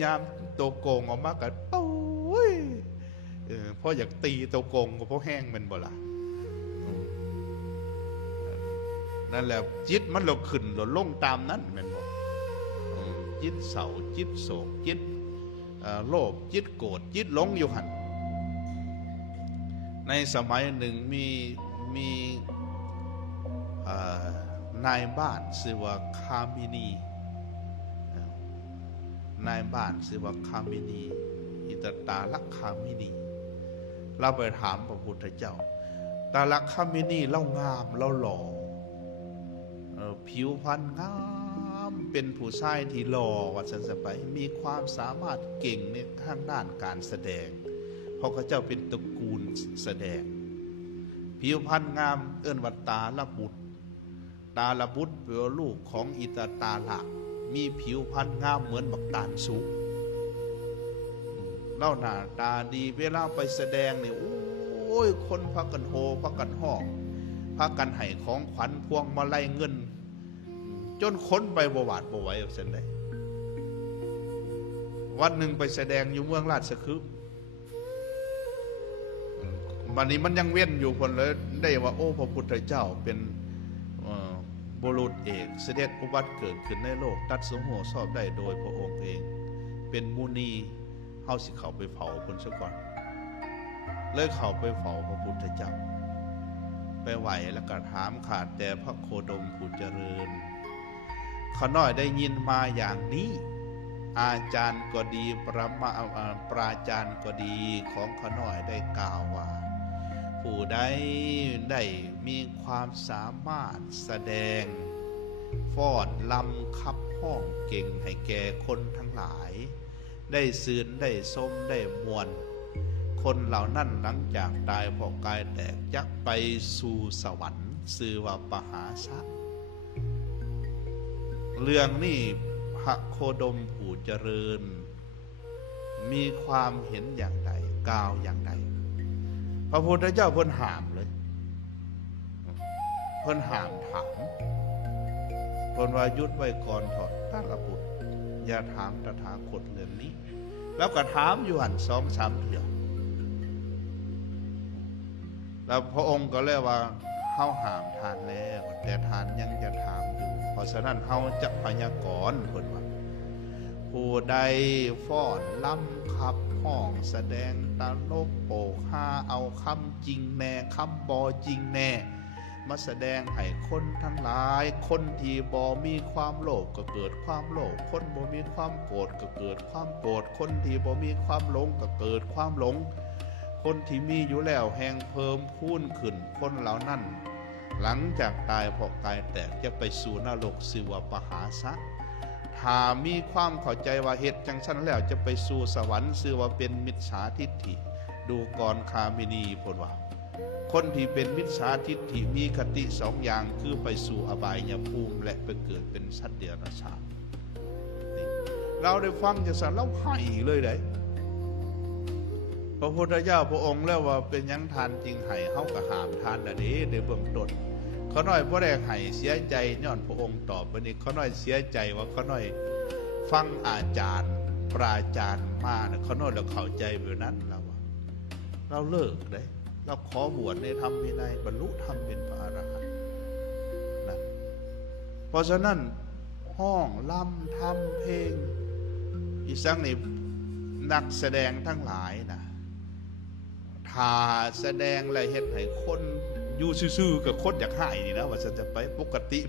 ยามตัวโกงออกมาก็โอ้ยพออยากตีตัวโกงก็เพราะแห้งแม่นบ่ล่ะนั่นแหละจิตมันเราขึ้นเราลงตามนั้นแม่นบ่จิตเศร้าจิตโศกจิตโลภจิตโกรธจิตหลงอยู่หั่นในสมัยหนึ่งมีนายบ้านชื่อว่าคามินีนายบ้านชื่อว่าคามินีอิตตาลักคามินีเราไปถามพระพุทธเจ้าตาลักคามินีเล่างามเล่าหล่อผิวพรรณงามเป็นผู้ชายที่หล่อวัดสันสไปมีความสามารถเก่งในทางด้านการแสดงเพราะเขาเจ้าเป็นตระกูลแสดงผิวพรรณงามเอื้อนวัตตาลบุตรตาลบุตรเป็นลูกของอิตตาละมีผิวพรรณงามเหมือนบักตาลสุกเล่าหน้าตาดีเวลาไปแสดงเนี่ยโอ้ยคนพากันโฮพากันห้องพากันให้ของขวัญพวงมาลัยเงินจนค้นไปบวาดบวไหวเอาเส้นเลยวันหนึ่งไปแสดงอยู่เมืองราชคฤห์วันนี้มันยังเว้นอยู่คนเลยได้ว่าโอ้พระพุทธเจ้าเป็นบุรุษเอกเสด็จอุบัติเกิดขึ้นในโลกตัดสมโหชอบได้โดยพระองค์เองเป็นมุนีเฮาสิเข้าไปเผาคนซะก่อนเลยเข้าไปเผาพระพุทธเจ้าไปไหวแล้วก็ถามขาดแต่พระโคดมผู้เจริญข้าน้อยได้ยินมาอย่างนี้อาจารย์ก็ดีปราจารย์ก็ดีของข้าน้อยได้กล่าวว่าผู้ใดได้มีความสามารถแสดงฟ้อนลำคับห้องเก่งให้แก่คนทั้งหลายได้ซื่นได้สมได้มวลคนเหล่านั้นหลังจากตายพอกายแตกจักไปสู่สวรรค์ชื่อว่าปหาสะเรื่องนี้พระโคดมผู้เจริญมีความเห็นอย่างใดกล่าวอย่างใดพระพุทธเจ้าเพิ่นห้ามเลยเพิ่นห้ามถามเพิ่นว่ายุดไว้ก่อนเถอดท่านละบุตรอย่าถามตถาคตเรื่องนี้แล้วก็ถามอยู่หัน2-3 เทื่อแล้วพระองค์ก็เลยว่าเฮาห้ามทานแล้วแต่ทานยังจะถามอยู่เพราะฉะนั้นเฮาจะพยากรณ์เพิ่นว่าผู้ใดฟ้อนลำขับห้องแสดงตลกโปกฮาเอาคำจริงแน่คำบอจริงแน่ มาแสดงให้คนทั้งหลายคนที่บ่มีความโลภก็เกิดความโลภคนบ่มีความโกรธก็เกิดความโกรธคนที่บ่มีความหลงก็เกิดความหลงคนที่มีอยู่แล้วแห่งเพิ่มพูนขึ้นคนเหล่านั้นหลังจากตายพอกายแตกจะไปสู่นรกชื่อว่าปหาสะถ้ามีความเข้าใจว่าเหตุจังชั้นแล้วจะไปสู่สวรรค์ชื่อว่าเป็นมิจฉาทิฏฐิดูก่อนคามินีพูดว่าคนที่เป็นมิจฉาทิฏฐิมีคติสองอย่างคือไปสู่อบายภูมิและไปเกิดเป็นสัตว์เดรัจฉานเราได้ฟังจากสันเราให้เลยได้พระพุทธเจ้าพระองค์แล้วว่าเป็นยังทานจริงให้เฮาก็ห้ามทานละเด้ในเบื้องต้นเขาน้อยบ่ได้ให้เสียใจย้อนพระองค์ตอบวันนี้เขาน้อยเสียใจว่าเขาน้อยฟังอาจารย์ปราจารย์มาเขาน้อยแล้วเข้าใจแบบนั้นเราเลิกได้เราขอบวชในธรรมวินัยบรรลุธรรมเป็นพระอรหันต์นะเพราะฉะนั้นห้องล่ำทำเพลงอีสังนี่นักแสดงทั้งหลายนะถ้าแสดงอะไรเหตุให้คนอยู่ซื่อๆกับคนอยากหายนี่นะว่าจะไปปกติ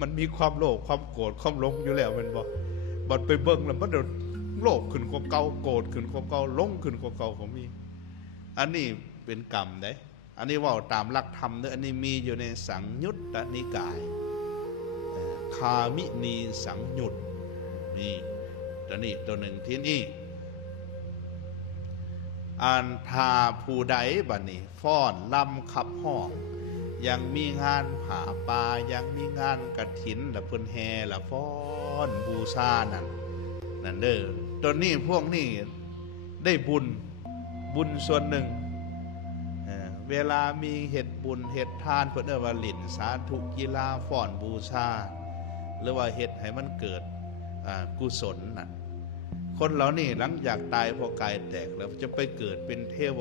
มันมีความโลภความโกรธความหลงอยู่แล้วมันบอกบัดไปเบิ่งแล้วมันเดือดโลภขึ้นกว่าเก่าโกรธขึ้นกว่าเก่าหลงขึ้นกว่าเก่าของมีอันนี้เป็นกรรมได้อันนี้ว่าตามหลักธรรมเนื้ออันนี้มีอยู่ในสังยุตตนิกายคามินีสังยุตนี่ตัวนี้ตัวหนึ่งที่นี่อันทาผู้ใดบัดนี้ฟ้อนลำขับห้องยังมีงานผาป่ายังมีงานกฐินละเพิ่นแห่ละฟ้อนบูชานั่นเด้อตัวนี้พวกนี้ได้บุญส่วนหนึ่งเวลามีเหตุบุญเหตุทานเพื่อว่าหลินสาธุกีฬาฟ้อนบูชาหรือว่าเหตุให้มันเกิดกุศลน่ะคนเหล่านี้หลังจากตายพอกายแตกแล้วจะไปเกิดเป็นเทว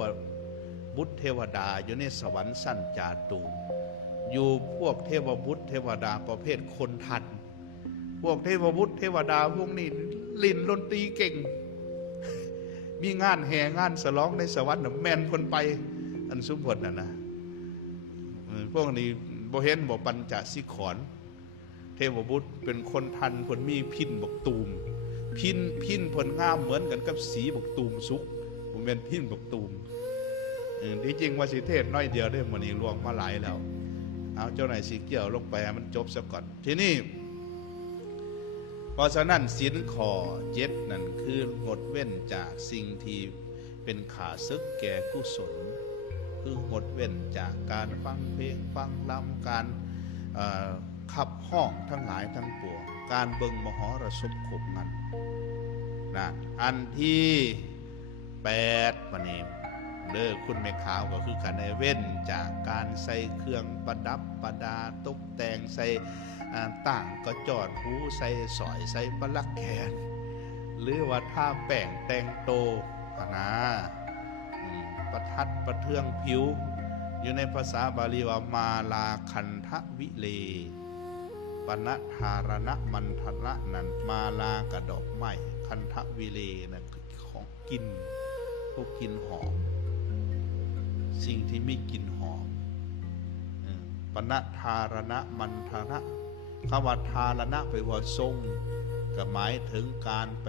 บุตรเทวดาอยู่ในสวรรค์สั้นจาตุอยู่พวกเทวบุตรเทวดาประเภทคนทันพวกเทวบุตรเทวดาพวกนี้ลิ้นดนตรีเก่งมีงานแห่งานฉลองในสวรรค์แม่นคนไปอันสุพจน์นะพวกนี้บ่เห็นบ่ปัญจสิกขรเทวบุตรเป็นคนทันคนมีพินบกตูมพินผลงามเหมือนกันกับสีบกตูมสุกผมเป็นพินบกตูมที่จริงว่าสิเทศน้อยเดียวได้มันนี่รวมมาหลายแล้วเอาเจ้าไหนสีเกี่ยวลงไปมันจบซะก่อนทีนี้เพราะฉะนั้นศีลข้อ7นั่นคืองดเว้นจากสิ่งที่เป็นขาศึกแก่กุศลคืองดเว้นจากการฟังเพลงฟังลำการขับห้องทั้งหลายทั้งปวงการเบิ่งมหรสพขบกันนะอันที่8วันนี้เด้อคุณแม่ขาวก็คือการในเว้นจากการใส่เครื่องประดับประดาตกแต่งใส่ต่างก็จอดหูใส่สอยใส่ประลักแขนหรือว่าท่าแป้งแต่งโตนะประทัดประเทืองผิวอยู่ในภาษาบาลีว่ามาลาคันทวิเลปณธารณมันทระนันมาลากระดอกไม้คันทวิเลนะของกินพวกกินหอมสิ่งที่ไม่กินหอมปณธารณมันทระคำว่าทารณะไปว่าทรงก็หมายถึงการไป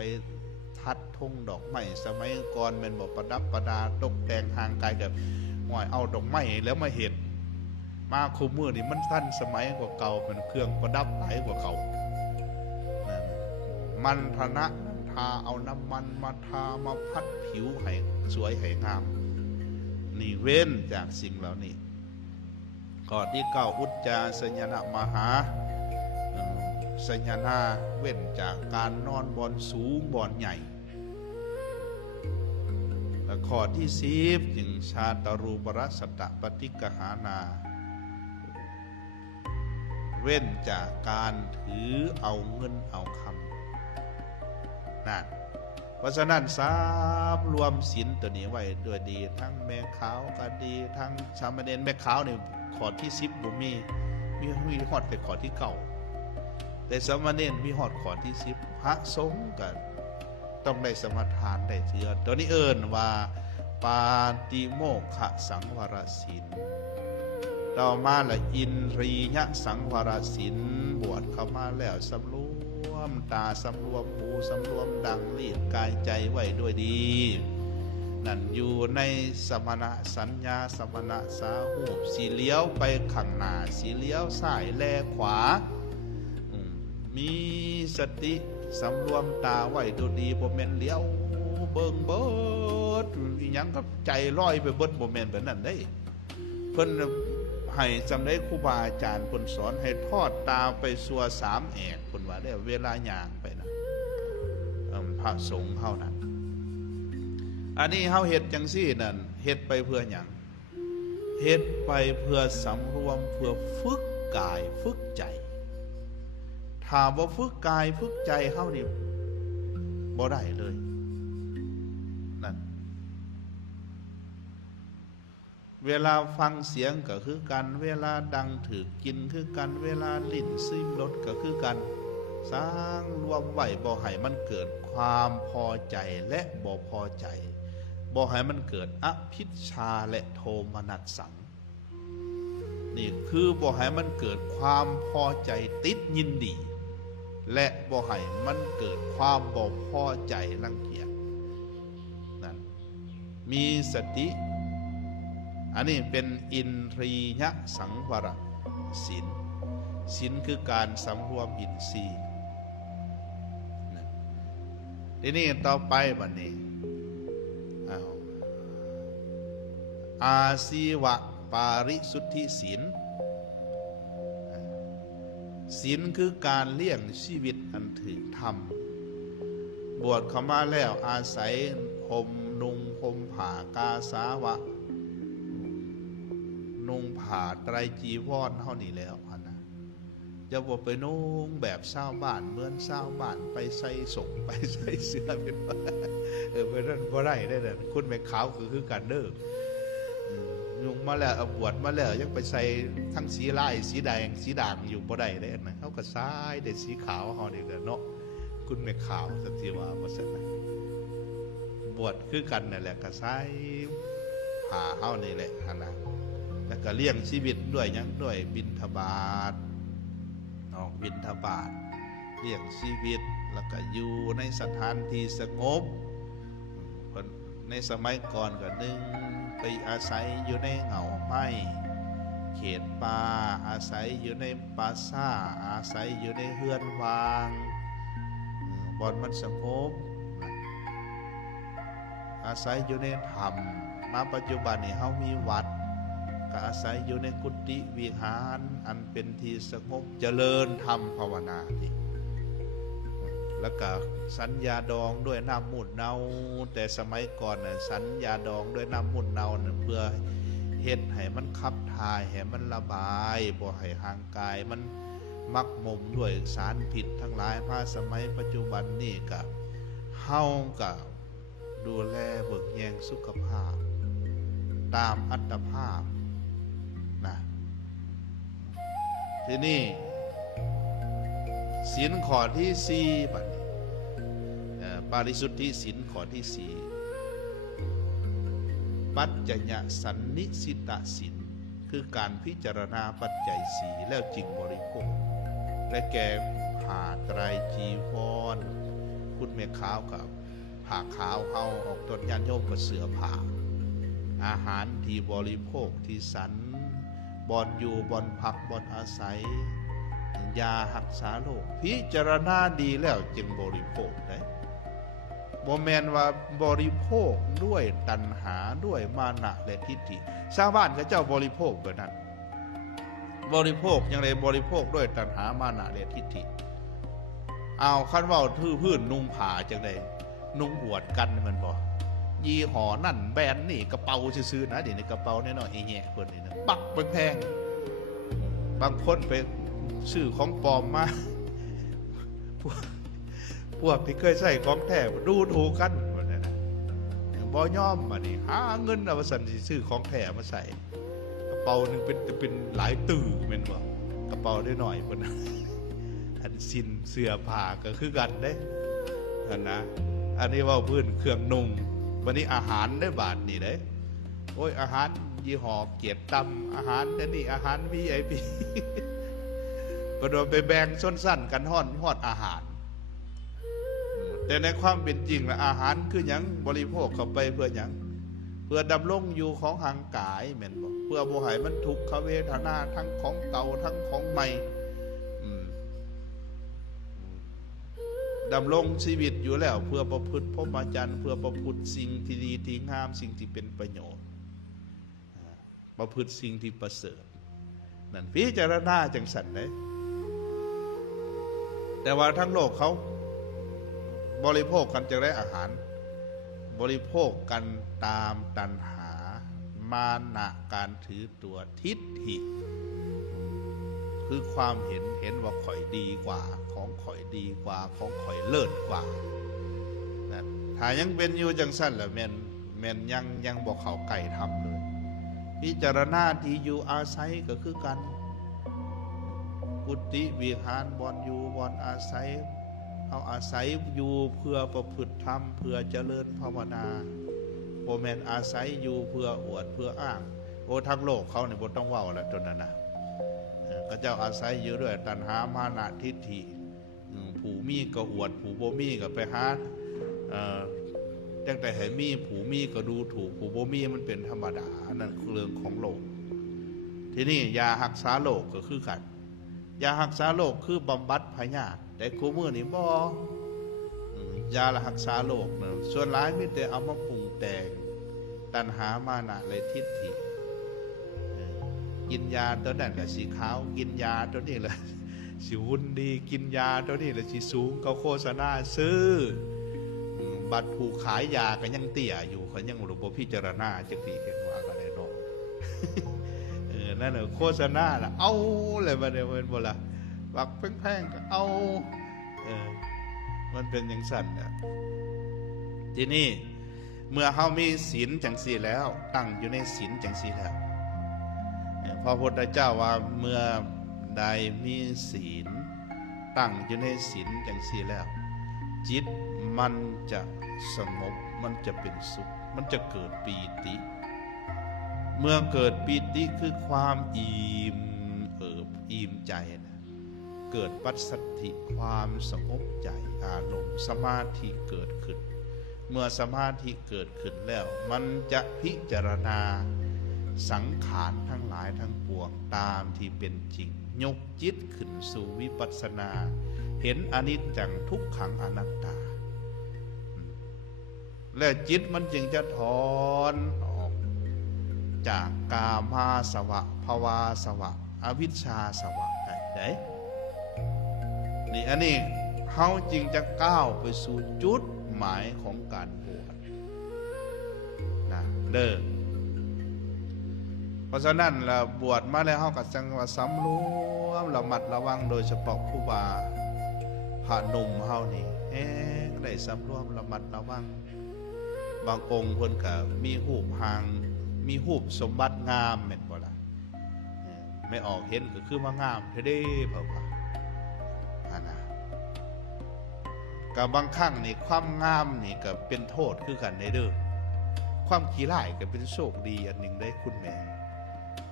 ทัดธงดอกไม้สมัยก่อนเป็นบอกประดับประดาตกแต่งห่างไกลกับห่วยเอาดอกไม้แล้วมาเห็นมาคู่มือนี่มันสั้นสมัยกว่าเก่าเป็นเครื่องประดับหลายกว่าเก่ามันธนะทาเอาน้ำมันมาทามาพัดผิวให้สวยให้งามนี่เว้นจากสิ่งเหล่านี้ข้อที่9อุจจาสัญญนะมหาสัญญนาเว้นจากการนอนบอนสูงบอนใหญ่และข้อที่10จึงชาตรูปรสัตตปฏิกหานาเว้นจากการถือเอาเงินเอาคำนั่นเพราะฉะนั้นรวมศีลตัวนี้ไว้ด้วยดีทั้งแม่ขาวก็ดีทั้งสามเณรแม่ขาวนี่ข้อที่10บ่มีฮอดแต่ข้อที่9แต่สามเณรมีฮอดข้อที่10พระสงฆ์ก็ต้องได้สมาทานได้เถือตัวนี้เอิ้นว่าปาติโมกขสังวรศีล ต่อมาละอินทรียสังวรศีลบวชเข้ามาแล้วสำรวมตาสำรวมหูสำรวมดังรีดกายใจไว้ด้วยดีนั่นอยู่ในสมณะสัญญาสมณะสาหูสีเลี้ยวไปข้างหน้าสีเลี้ยวซ้ายแลขวามีสติสำรวมตาไว้ดูดีบ่แม่นเลี้ยวเบิ่งเบิดอีหยังกับใจลอยไปเบิดบ่แม่นแบบนั้นได้เพิ่นให้จำได้ครูบาอาจารย์เพิ่นสอนให้ทอดตาไปสัวสามแอกเพิ่นว่าได้เวลาย่างไปนะพระสงฆ์เฮานั้นอันนี้เฮาเฮ็ดจังซี่นั่นเฮ็ดไปเพื่อหยังเฮ็ดไปเพื่อสำรวมเพื่อฝึกกายฝึกใจถ้าบ่ฝึกกายฝึกใจเฮานี่บ่ได้เลยนั่นเวลาฟังเสียงก็คือกันเวลาดังถือกินคือกันเวลาลิ้นซิมรสก็คือกันสร้างรวมไว้บ่ให้มันเกิดความพอใจและบ่พอใจบ่ให้มันเกิดอภิชฌาและโทมนัสสังนี่คือบ่ให้มันเกิดความพอใจติดยินดีและบ่ให้มันเกิดความบ่พอใจรังเกียจนั่นมีสติอันนี้เป็นอินทรียสังวรศีลศีลคือการสำรวมอินทรีย์ทีนี้ต่อไปบัดนี้อาชีวะปาริสุทธิศีลศีลคือการเลี้ยงชีวิตอันถูกธรรมบวชเข้ามาแล้วอาศัยห่มนุ่งห่มผ้ากาสาวะนุ่งผ้าไตรจีวรเท่านี้แล้วนะจะบอกไปนุ่งแบบชาวบ้านเหมือนชาวบ้านไปใส่ส่งไปใส่เสื้อเป็นไปนั่นบ่ได้ได้เลยคุณแม่ขาวคือกันเด้อนุ่งมาแล้วบวชมาแล้วยังไปใส่ทั้งสีลายสีแดงสีด่างอยู่บ่ได้ได้นะเขาก็ซ้ายเด็ดสีขาวเขาเนี่ยเนาะคุณแม่ขาวสักทีว่าบ่ซั่นนะบวชคือกันนั่นแหละก็ใส่ผ้าเฮานี่แหละนะแล้วก็เลี้ยงชีวิตด้วยยังด้วยบิณฑบาตออกบิณฑบาตเลี้ยงชีวิตแล้วก็อยู่ในสถานที่สงบในสมัยก่อนก็นึ่งไปอาศัยอยู่ในเหงาไม้เขตป่าอาศัยอยู่ในป่าซ่าอาศัยอยู่ในเฮือนวางบ่อนมันสงบอาศัยอยู่ในธรรมมาปัจจุบันนี้เฮามีวัดก็อาศัยอยู่ในกุฏิวิหารอันเป็นที่สงบเจริญธรรมภาวนาที่แล้วก็สัญญาดองด้วยน้ำมูดเนาแต่สมัยก่อนน่ะสัญญาดองด้วยน้ำมูดเนาเพื่อเฮ็ดให้มันขับถ่ายให้มันระบายบ่ให้ห่างกายมันมักหมมด้วยสารพิษทั้งหลายมาสมัยปัจจุบันนี่ก็เฮาก็ดูแลเบิกแยงสุขภาพตามอัตภาพนะทีนี้ศีลข้อที่สี่บัดนี้ปาริสุทธิศีลข้อที่สี่ปัจจยสันนิสิตศีลคือการพิจารณาปัจจัยสี่แล้วจึงบริโภคและแก่ผ้าไตรจีวรคุณแม่ขาวกับผ้าขาวเฮาออกต้นยันโยมกับเสือผ้าอาหารที่บริโภคที่สันบ่อนอยู่บ่อนพักบ่อนอาศัยยาหักษาโรคพิจารณาดีแล้วจึงบริโภคได้บ่แม่นว่าบริโภคด้วยตัณหาด้วยมานะและทิฏฐิชาวบ้านเขาเจ้าบริโภคแบบนั้นบริโภคอย่างไรบริโภคด้วยตัณหามานะและทิฏฐิเอาคันว่าทื่อพื้นนุ่งผ้าจังไดนุ่งอวดกันมันบ่ยี่ห้อนั่นแบรนด์นี่กระเป๋าซื้อๆนะเดี๋ยวนี้กระเป๋าน้อยๆไอ้แง่คนนี้นะปักแพงบางคนไปซื้อของปลอมมาพวกที่เคยใส่ของแท้ดูถูกกันแบบนั้นนะบ่ยอมมาดิหาเงินเอาสันสิซื้อของแท้มาใส่กระเป๋านึงเป็นหลายตื่นเป็นบ่กระเป๋าได้หน่อยคนนะอันสินเสื้อผ้าก็คือกันได้นะอันนี้ว่าพื้นเครื่องนุ่งวันนี้อาหารได้บาทนี่ได้โอ้ยอาหาร ยี่ห้อเกียรติตำอาหารนี่อาหาร VIP ประโดนไปแบ่งส้นสั้นกันฮอดอาหารแต่ในความเป็นจริงละอาหารคือหยังบริโภคเข้าไปเพื่อหยังเพื่อดำรงอยู่ของห่างกายแม่นบ่เพื่อบ่ให้มันทุกขเวทนาทั้งของเก่าทั้งของใหม่ดำรงชีวิตอยู่แล้วเพื่อประพฤติพรหมจรรย์เพื่อประพฤติสิ่งที่ดีที่งามสิ่งที่เป็นประโยชน์ประพฤติสิ่งที่ประเสริฐนั่นพิจารณาจังสันเลยแต่ว่าทั้งโลกเขาบริโภคกันจะได้อาหารบริโภคกันตามตัณหามานะการถือตัวทิฏฐิคือความเห็นว่าข่อยดีกว่าของข่อยดีกว่าของข่อยเลิศกว่านะถ้ายังเป็นอยู่จังสั้นแหละแม่นยังบอกเขาไก่ทำเลยพิจารณาที่อยู่อาศัยก็คือกันกุฏิวิหารบอนอยู่บอนอาศัยเอาอาศัยอยู่เพื่อประพฤติธรรมเพื่อเจริญภาวนาโบแมนอาศัยอยู่เพื่ออวดเพื่ออ้างโอ้ทั้งโลกเขาเนี่ยบ่ต้องว่าแล้วจนนั้นนะก็เจ้าอาศัยอยู่ด้วยตัณหามานะทิฏฐิผู้มีก็อวดผู้บ่มีก็ไปหาตั้งแต่ให้มีผู้มีก็ดูถูกผู้บ่มีมันเป็นธรรมดานั่นคือเรื่องของโลกที่นี่ยาหักษาโลกก็คือกันยาหักษาโลกคือบำบัดพยาธิแต่คู่มือนี่บ่ยาละหักษาโลกนะส่วนหลายมีแต่เอามาปรุงแต่งตัณหามานะเลยทิฏฐิกินยาตัวนั้นก็สีขาวกินยาตัวนี้แหละสิหุ่นดีกินยาตัวนี้แหละสิสูงเขาโฆษณาซื้อบัตรผู้ขายยาก็ยังเตี้ยอยู่เขายังระบบพิจารณาจะตีเห็นว่ากันเลยเนาะนั่นแหละโฆษณาละเอาเลยมาเดี๋ยวเป็นโบราณบักแพงๆก็เอามันเป็นอย่างสั่นเนี่ยทีนี้เมื่อเฮามีศีลจังสี่แล้วตั้งอยู่ในศีลจังสี่แล้วพระพุทธเจ้าว่าเมื่อใดมีศีลตั้งอยู่ในศีลจังสี่แล้วจิตมันจะสงบมันจะเป็นสุขมันจะเกิดปีติเมื่อเกิดปีติคือความอิ่มอิ่มใจนะเกิดปัสสัทธิความสงบใจอารมณ์สมาธิเกิดขึ้นเมื่อสมาธิเกิดขึ้นแล้วมันจะพิจารณาสังขารทั้งหลายทั้งปวงตามที่เป็นจริงยกจิตขึ้นสู่วิปัสสนาเห็นอนิจจังทุกขังอนัตตาและจิตมันจึงจะถอนออกจากกามาสวะภวาสวะอวิชชาสวะได้นี่อันนี้เขาจึงจะก้าวไปสู่จุดหมายของการบวชนะเด้อเพราะฉะนั้นเราบวชมาแล้วเขาก็จังว่าสำรวมระมัดระวังโดยเฉพาะผู้บาพระหนุ่มเฮานี่ได้สำรวมระมัดระวังบางองค์เพิ่นก็มีรูปหางมีรูปสมบัติงามแม่นบ่ล่ะไม่ออกเห็นก็คือว่างามเท่เด้เพิ่นว่านะกับบางครั้งนี่ความงามนี่ก็เป็นโทษคือกันในเด้อความขี้ร้ายก็เป็นโชคดีอันหนึ่งได้คุณแม่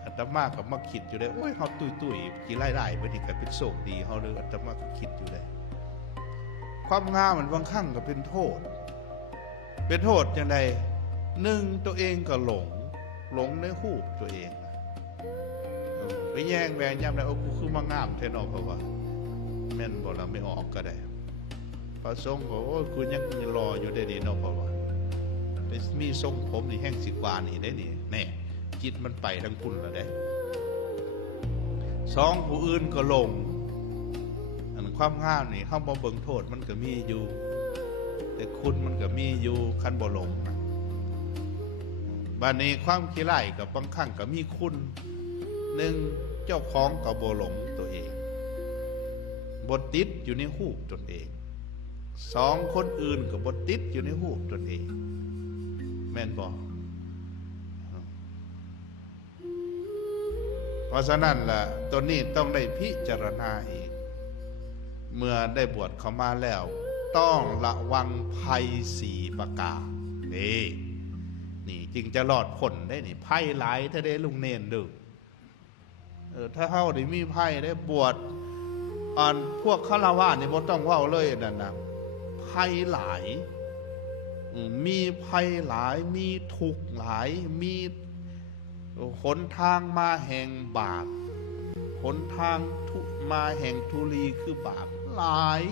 อาตมาก็มาคิดอยู่ได้โอ้ยเฮาตุ้ยขี้ร้ายๆบ่นี่ก็เป็นโชคดีเฮาเลยอาตมาก็คิดอยู่ได้ความงามมันบางครั้งก็เป็นโทษจังไดหนึ่งตัวเองก็หลงในรูปตัวเองไปแย่งแหวนย่ำได้โอ้กูคือมางามแท้เนาะเพราะว่าแม่นบ่ล่ะไม่ออกก็ได้พระสงฆ์ก็โอ้คุณยังรออยู่ได้ดีเนาะเพราะว่าไปมีทรงผมนี่แห้งสิกว่านี่ได้นี่แน่จิตมันไปทั้งพุ่นแล้วได้สองผู้อื่นก็หลงอันความงามนี่เฮาบ่เบิ่งโทษมันก็มีอยู่แต่คุณมันก็มีอยู่คันบ่หลงบัดนี้ความขี้ร้ายกับบางครั้งก็มีคุณหนึ่งเจ้าของก็บ่หลงตัวเองบ่ติดอยู่ในรูปตนเองสองคนอื่นก็บ่ติดอยู่ในรูปตนเองแม่นบ่เพราะฉะนั้นล่ะตัวนี้ต้องได้พิจารณาอีกเมื่อได้บวชเข้ามาแล้วต้องระวังภัย4ประการนี่ นี่จึงจะรอดพ้นได้นี่ไพ่หลายถ้าได้ลุงเนนดูถ้าเฮาได้มีไพ่ได้บวชอ่อนพวกฆราวาสนี่บ่ต้องเว้าเลยนั่นนะไพ่หลายมีไพ่หลายมีทุกข์หลายมีหนทางมาแห่งบาปหนทางมาแห่งทุลีคือบาปหลาย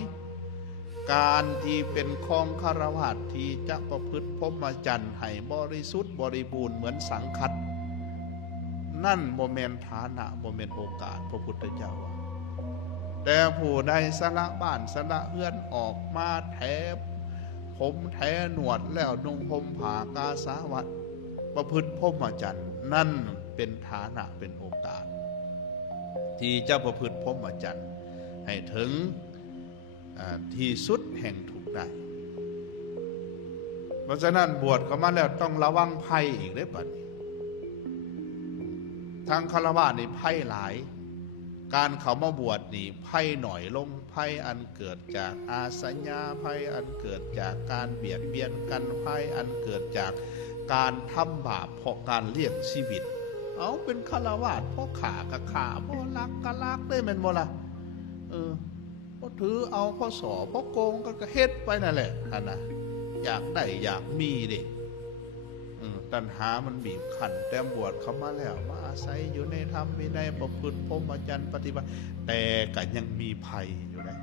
การที่เป็นของฆราวาสที่จะประพฤติพรหมจรรย์ให้บริสุทธิ์บริบูรณ์เหมือนสังฆัตนั่นบ่แม่นฐานะบ่แม่นโอกาสพระพุทธเจ้าแต่ผู้ใดสละบ้านสละเฮือนออกมาแถบผมแถหนวดแล้วนุ่งห่มผ้ากาสาวะประพฤติพรหมจรรย์นั่นเป็นฐานะเป็นโอกาสที่จะประพฤติพรหมจรรย์ให้ถึงที่สุดแห่งทุกข์ได้เพราะฉะนั้นบวชเข้ามาแล้วต้องระวังภัยอีกได้ป่ะนี่ทางฆราวาสนี่ภัยหลายการเขามาบวชนี่ภัยหน่อยลงภัยอันเกิดจากอาสัญญาภัยอันเกิดจากการเบียดเบียนกันภัยอันเกิดจากการทำบาปเพราะการเลี้ยงชีวิตเอาเป็นฆราวาสเพราะขากับขาเพราะลักกับลักได้แม่นบ่ล่ะเพราะถือเอาเพราะสอเพราะโกงก็เฮ็ดไปนั่นแหละนะอยากได้อยากมีดิตัณหามันบีบคั้นแต่บวชเข้ามาแล้วมาอาศัยอยู่ในธรรมวินัยประพฤติพรหมจรรย์ปฏิบัติแต่ก็ยังมีภัยอยู่เลย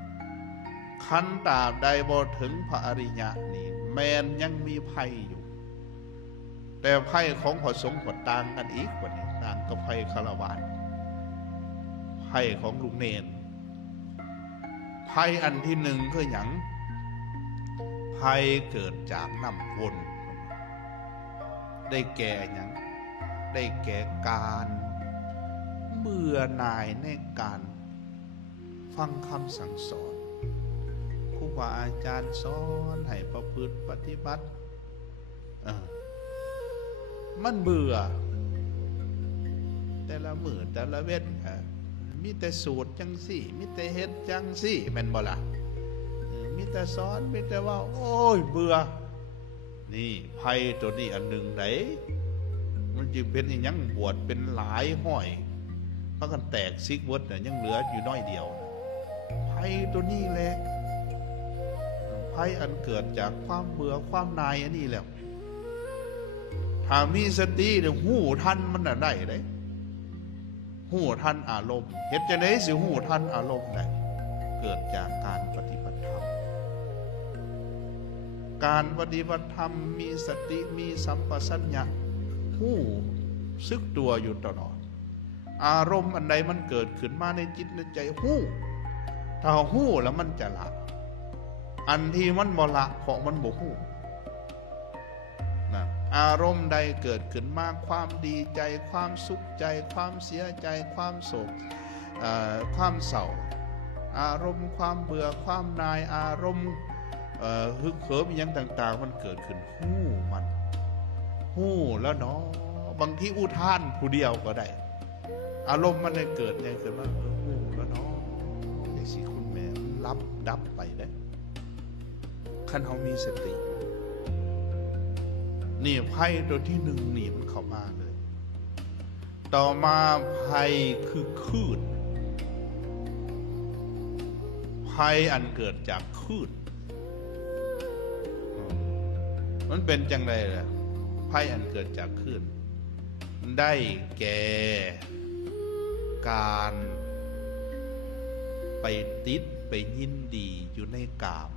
คันตราบใดบ่ถึงพระอริยะนี่แมนยังมีภัยอยู่แต่ภัยของพระสงฆ์ก็ต่างกันอีกกว่านี้ต่างกับภัยฆราวาสภัยของลุงเนนภัยอันที่หนึ่งคือหยังภัยเกิดจากน้ำวนได้แก่หยังได้แก่การเบื่อหน่ายในการฟังคำสั่งสอนครูบาอาจารย์สอนให้ประพฤติปฏิบัติมันเบื่อแต่ละมื้อแต่ละเว้นมีแต่สูตรจังสี่มีแต่เฮ็ดจังสี่แม่นบ่ล่ะมีแต่สอนมีแต่ว่าโอ้ยเบื่อนี่ภัยตัวนี้อันหนึ่งไหนมันจึงเป็นอีหยังบวชเป็นหลายห้อยเพราะกันแตกซิกเวิร์ดเนี่ยยังเหลืออยู่น้อยเดียวภัยตัวนี้แหละภัยอันเกิดจากความเบื่อความนายอันนี้แหละถ้ามีสติเดี๋ยวหูทันมันน่ะได้เลยหูทันอารมณ์เฮ็ดจังได๋สิหูทันอารมณ์ได้เกิดจากการปฏิบัติธรรมการปฏิบัติธรรมมีสติมีสัมปชัญญะหู้ซึกตัวอยู่ตลอดอารมณ์อันใดมันเกิดขึ้นมาในจิตในใจหู้ถ้าหู้แล้วมันจะละอันที่มันบ่ละเพราะมันบ่หู้นะอารมณ์ใดเกิดขึ้นมาความดีใจความสุขใจความเสียใจความโศกความเศร้าอารมณ์ความเบื่อความนายอารมณ์ฮึกเหิมอย่างต่างๆมันเกิดขึ้นหู้มันหู้แล้วเนาะบางทีอุทานผู้เดียวก็ได้อารมณ์มันได้เกิดอย่างขึ้นว่าหู้แล้วเนาะอย่างสิคุณแม่รับดับไปได้คันเฮามีสตินี่ไพ่ตัวที่หนึ่งนี่มันเข้ามาเลยต่อมาไพ่คือคลื่นไพ่อันเกิดจากคลื่นมันเป็นจังไรล่ะไพ่อันเกิดจากคลื่นได้แก่การไปติดไปยินดีอยู่ในกาม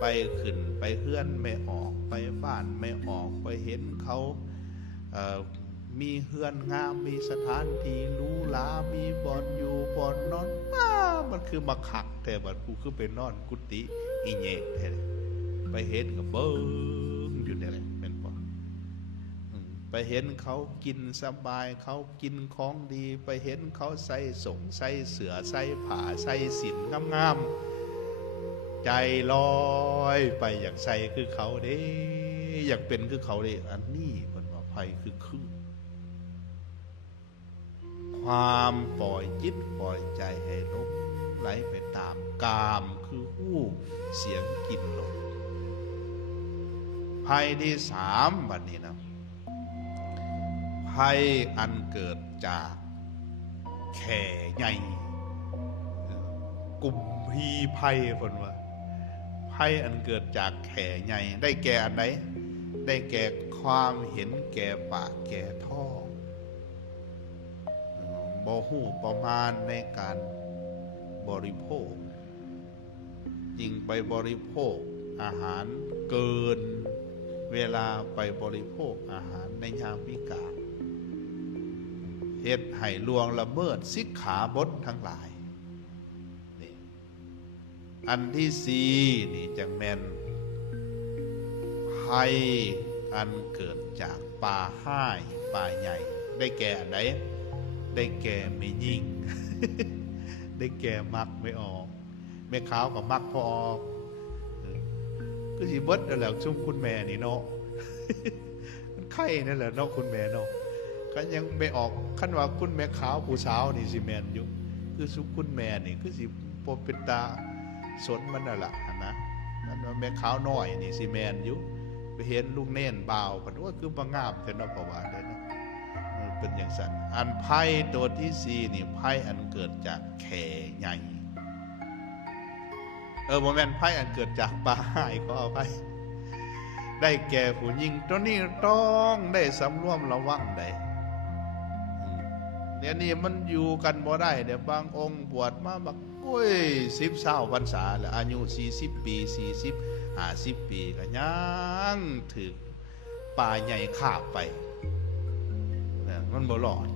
ไปขึ้นไปเฮือนไม่ออกไปบ้านไม่ออกไปเห็นเขามีเฮือนงามมีสถานที่หรูหรามีบ่อนอยู่บ่อนนอนมันคือมาขักแต่บัดกูคือไปนอนกุฏิอีเงะแท้ไปเห็นกับเบิ้งอยู่นี่แหละเป็นบ่ไปเห็นเขากินสบายเขากินของดีไปเห็นเขาใส่สงใส่เสือใส่ผ้าใส่สินงามๆใจลอยไปอยากใส่คือเขาเด้อยากเป็นคือเขาเด้อันนี้มันว่าภัยคือคลื่นความปล่อยจิตปล่อยใจให้ลงไหลไปตามกามคือหู้เสียงกลิ่นรส ภัยที่สามบัดนี้นะภัยอันเกิดจากแข่ใหญ่กลุ่มพีภัยคนว่าภัยอันเกิดจากแข่ใหญ่ได้แก่อันไหนได้แก่ความเห็นแก่ปากแก่ท้องบ่ฮู้ประมาณในการบริโภคยิ่งไปบริโภคอาหารเกินเวลาไปบริโภคอาหารในยามวิกาลเฮ็ดให้ล่วงละเมิดสิกขาบททั้งหลายนี่อันที่สี่นี่จังแม่นภัยอันเกิดจากป่าห้ายป่าใหญ่ได้แก่อันไหนได้แก่ไม่ยิ่ง ได้แก่มักไม่ออกไม่ขาวกับมักพอออกก็สิเบิดนั่นแหละซุ่มคุณแม่นี่เนาะ มันไข่นั่นแหละเนาะคุณแม่เนาะก็ยังไม่ออกขั้นว่าคุณแม่ขาวผู้สาวนี่สิแมนอยู่คือซุ่มคุณแม่นี่คือสิปนเป็นตาสนมันน่ะล่ะนะมันว่าแม่ขาวน้อยนี่สิแมนอยู่ไปเห็นลูกเน่นบ่าวกันว่าคือบ่งามแต่เนาะเพราะว่าได้นะเป็นอย่างสั่นอันไพ่ตัวที่สี่นี่ไพ่อันเกิดจากแข่ใหญ่โมเมนต์ไพ่อันเกิดจากป่าห้ายก็เอาไปได้แก่ผู้หญิงตัวนี้ต้องได้สำรวมระวังได้เดี๋ยวนี้มันอยู่กันบ่ได้เดี๋ยวบางองค์บวชมาบัก10-20 พรรษาแล้วอายุ40 ปี40-50 ปีก็ยังถึกป่าใหญ่ขาบไปมันบ่รอด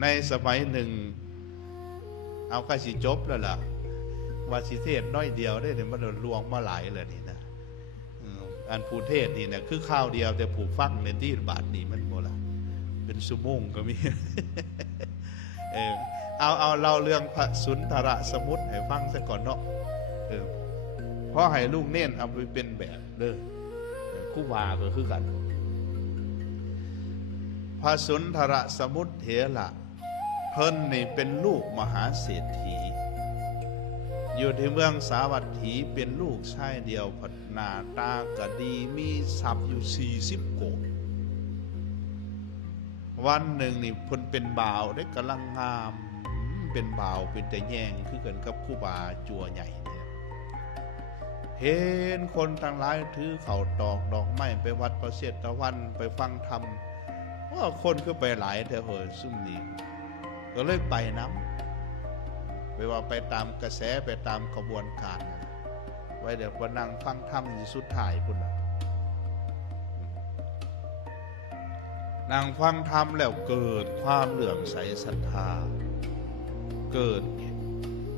ในสมัยหนึ่งเอาใกล้สิจบแล้วล่ะว่าสิเทศน้อยเดียวได้เนี่ยมันลวงมาหลายเลยนี่นะอันผู้เทศนี่นะคือข้าวเดียวแต่ผู้ฟังในที่บาทนี่มันโบราณเป็นชั่วโมงก็มี เอาเล่าเรื่องพระสุนทรสมุทรให้ฟังซะก่อนเนาะเพราะให้ลูกเน้นเอาไปเป็นแบบเด้อคู่วาก็คือกันพระสุนทรสมุทรเถระเพิ่นนี่เป็นลูกมหาเศรษฐีอยู่ที่เมืองสาวัตถีเป็นลูกชายเดียวพัฒนาตากะดีมีทรัพย์อยู่40 โกฏวันหนึ่งนี่เพิ่นเป็นบ่าวได้กำลังงามเป็นบ่าวเป็นแต่แยงคือกันกับครูบาจัวใหญ่เนี่ยเห็นคนทั้งหลายถือเข่าตอกดอกไม้ไปวัดประเสฐตะวันไปฟังธรรมว่าคนก็ไปหลายแต่เหยซุ่มนี้ก็เลยไปน้ำไปว่าไปตามกระแสไปตามกระบวนการไว้เดี๋ยวพอนั่งฟังธรรมอยู่สุดท้ายพุ่นน่ะนั่งฟังธรรมแล้วเกิดความเหลื่อมใสศรัทธาเกิด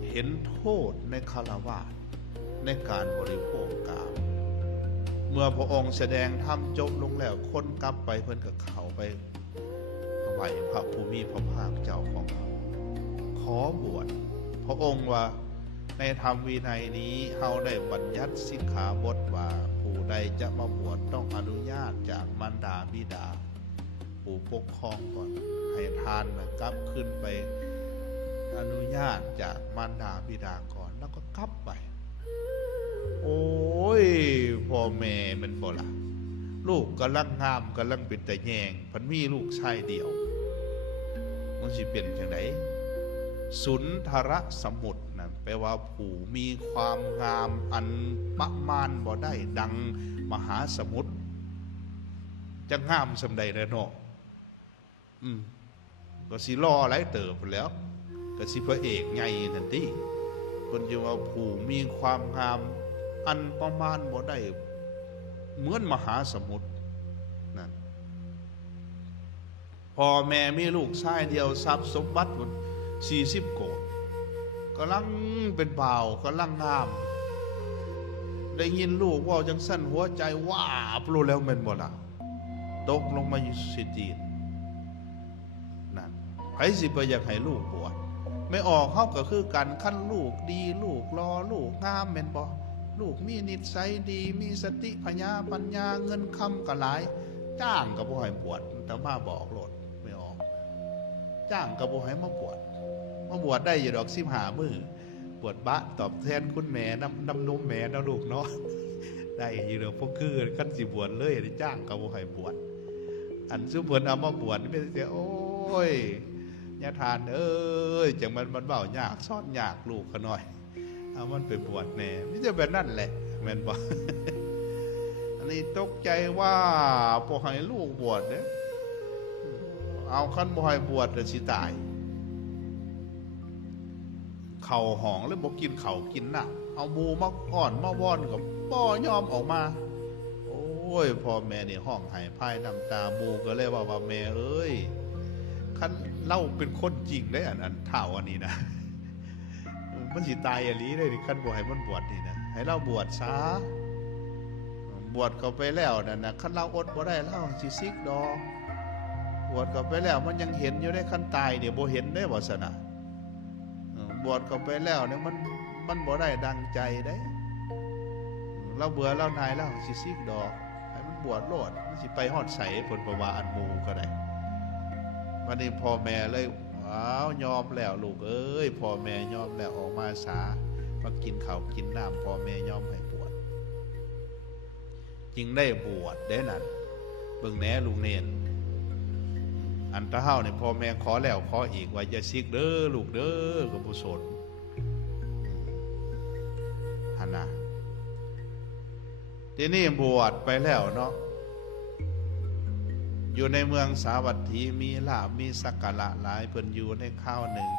เห็นโทษในฆราวาสในการบริโภคกามเมื่อพระองค์แสดงธรรมจบลงแล้วคนกลับไปเพิ่นกับเขาไปไหวพระภูมิพระภาคเจ้าของเขาขอบวชพระองค์ว่าในธรรมวินัยนี้เฮาได้บัญญัติสิกขาบทว่าผู้ใดจะมาบวชต้องอนุญาตจากมารดาบิดาผู้ปกครองก่อนให้ทานกลับขึ้นไปอนุญาตจากมารดาบิดาก่อนแล้วก็กลับไปโอ้ยพ่อแม่มันบ่ล่ะลูกกำลังงามกำลังเป็นแต่แยงพันมีลูกชายเดียวมันสิเป็นจังไดสุนทรสมุทรนั่นแปลว่าผู้มีความงามอันประมาณบ่ได้ดังมหาสมุทรจะงามสำใดแล้วเนาะก็สิรออะไรเติบแล้วก็สิพระเอกไงนั่นติคนจะว่าผู้มีความงามอันประมาณบ่ได้เหมือนมหาสมุทรนั่นพ่อแม่มีลูกชายเดียวทรัพย์สมบัติ40 โกฏกำลังเป็นบ่าวกำลังงามได้ยินลูกว่าจังสั้นหัวใจว้าปลุแล้วแม่นบ่ล่ะตกลงมาอยู่สิจีนนั่นไผสิไปอยากให้ลูกบวชไม่ออกเขาก็คือกันขั้นลูกดีลูกรอลูกงามแม่นบ่ลูกมีนิสัยดีมีสติปัญญาเงินคำก็หลายจ้างก็บ่ให้บวชแต่มาบอกโลดไม่ออกจ้างก็บ่ให้มาบวชได้อยู่ดอก15 มื้อบวชบะตอบแทนคุณแม่น้ำนมแม่นะลูกเนาะ ได้อยู่เด้อพวกคือขั้นสิบวชเลยจ้างก็บ่ให้บวชอันซุเพิ่นเอามาบวชนี่เป็นเสียโอ้ยญาทานเอ้ยจังมันเว้ายากสอนยากลูกเขาหน่อยเอามันไปบวชแน่มิจะแบบนั่นแหละแม่นบ่ อันนี้ตกใจว่าบ่ให้ลูกบวชเด้อเอาคันบ่ให้บวชจะสิตายเข่าห้องแล้วบ่กินเข่ากินน้ำเอาหมูมาอ้อนมาวอนกับบ่ยอมออกมาโอ้ยพ่อแม่นี่ห้องไห้พายน้ำตาหมูก็เลยว่าแม่เอ้ยคันเล่าเป็นคนจริงได้อันเท่าอันนี้นะ มันสิตายอย่างนี้เลยคันบ่ให้มันบวชนี่นะให้เราบวชซะบวชเข้าไปแล้วนั่นนะคันเราอดบ่ได้เราสิซิกดอกบวชเข้าไปแล้วมันยังเห็นอยู่ได้คันตายเนี่ยบ่เห็นได้บ่ซะนะบวชเข้าไปแล้วเนี่ยมันบ่ได้ดังใจได้เราเบื่อเรานายแล้วสิซิกดอกให้มันบวชโลดมันสิไปฮอดใสผลประวาอันหมู่ก็ได้วันนี้พ่อแม่เลยว้าวยอมแล้วลูกเอ้ยพ่อแม่ยอมแล้วออกมาสามากินข้าวกินน้ำพ่อแม่ยอมให้บวชจึงได้บวชได้นั่นเบิ่งแหน่ลุงเนนอันตะเฮาเนี่ยพ่อแม่ขอแล้วขออีกว่าอย่าซิกเด้อลูกเด้อกับผู้สนหันนะทีนี้บวชไปแล้วเนาะอยู่ในเมืองสาวัตถีมีลาภมีสักการะหลายเพิ่นอยู่ในข้าวหนึ่ง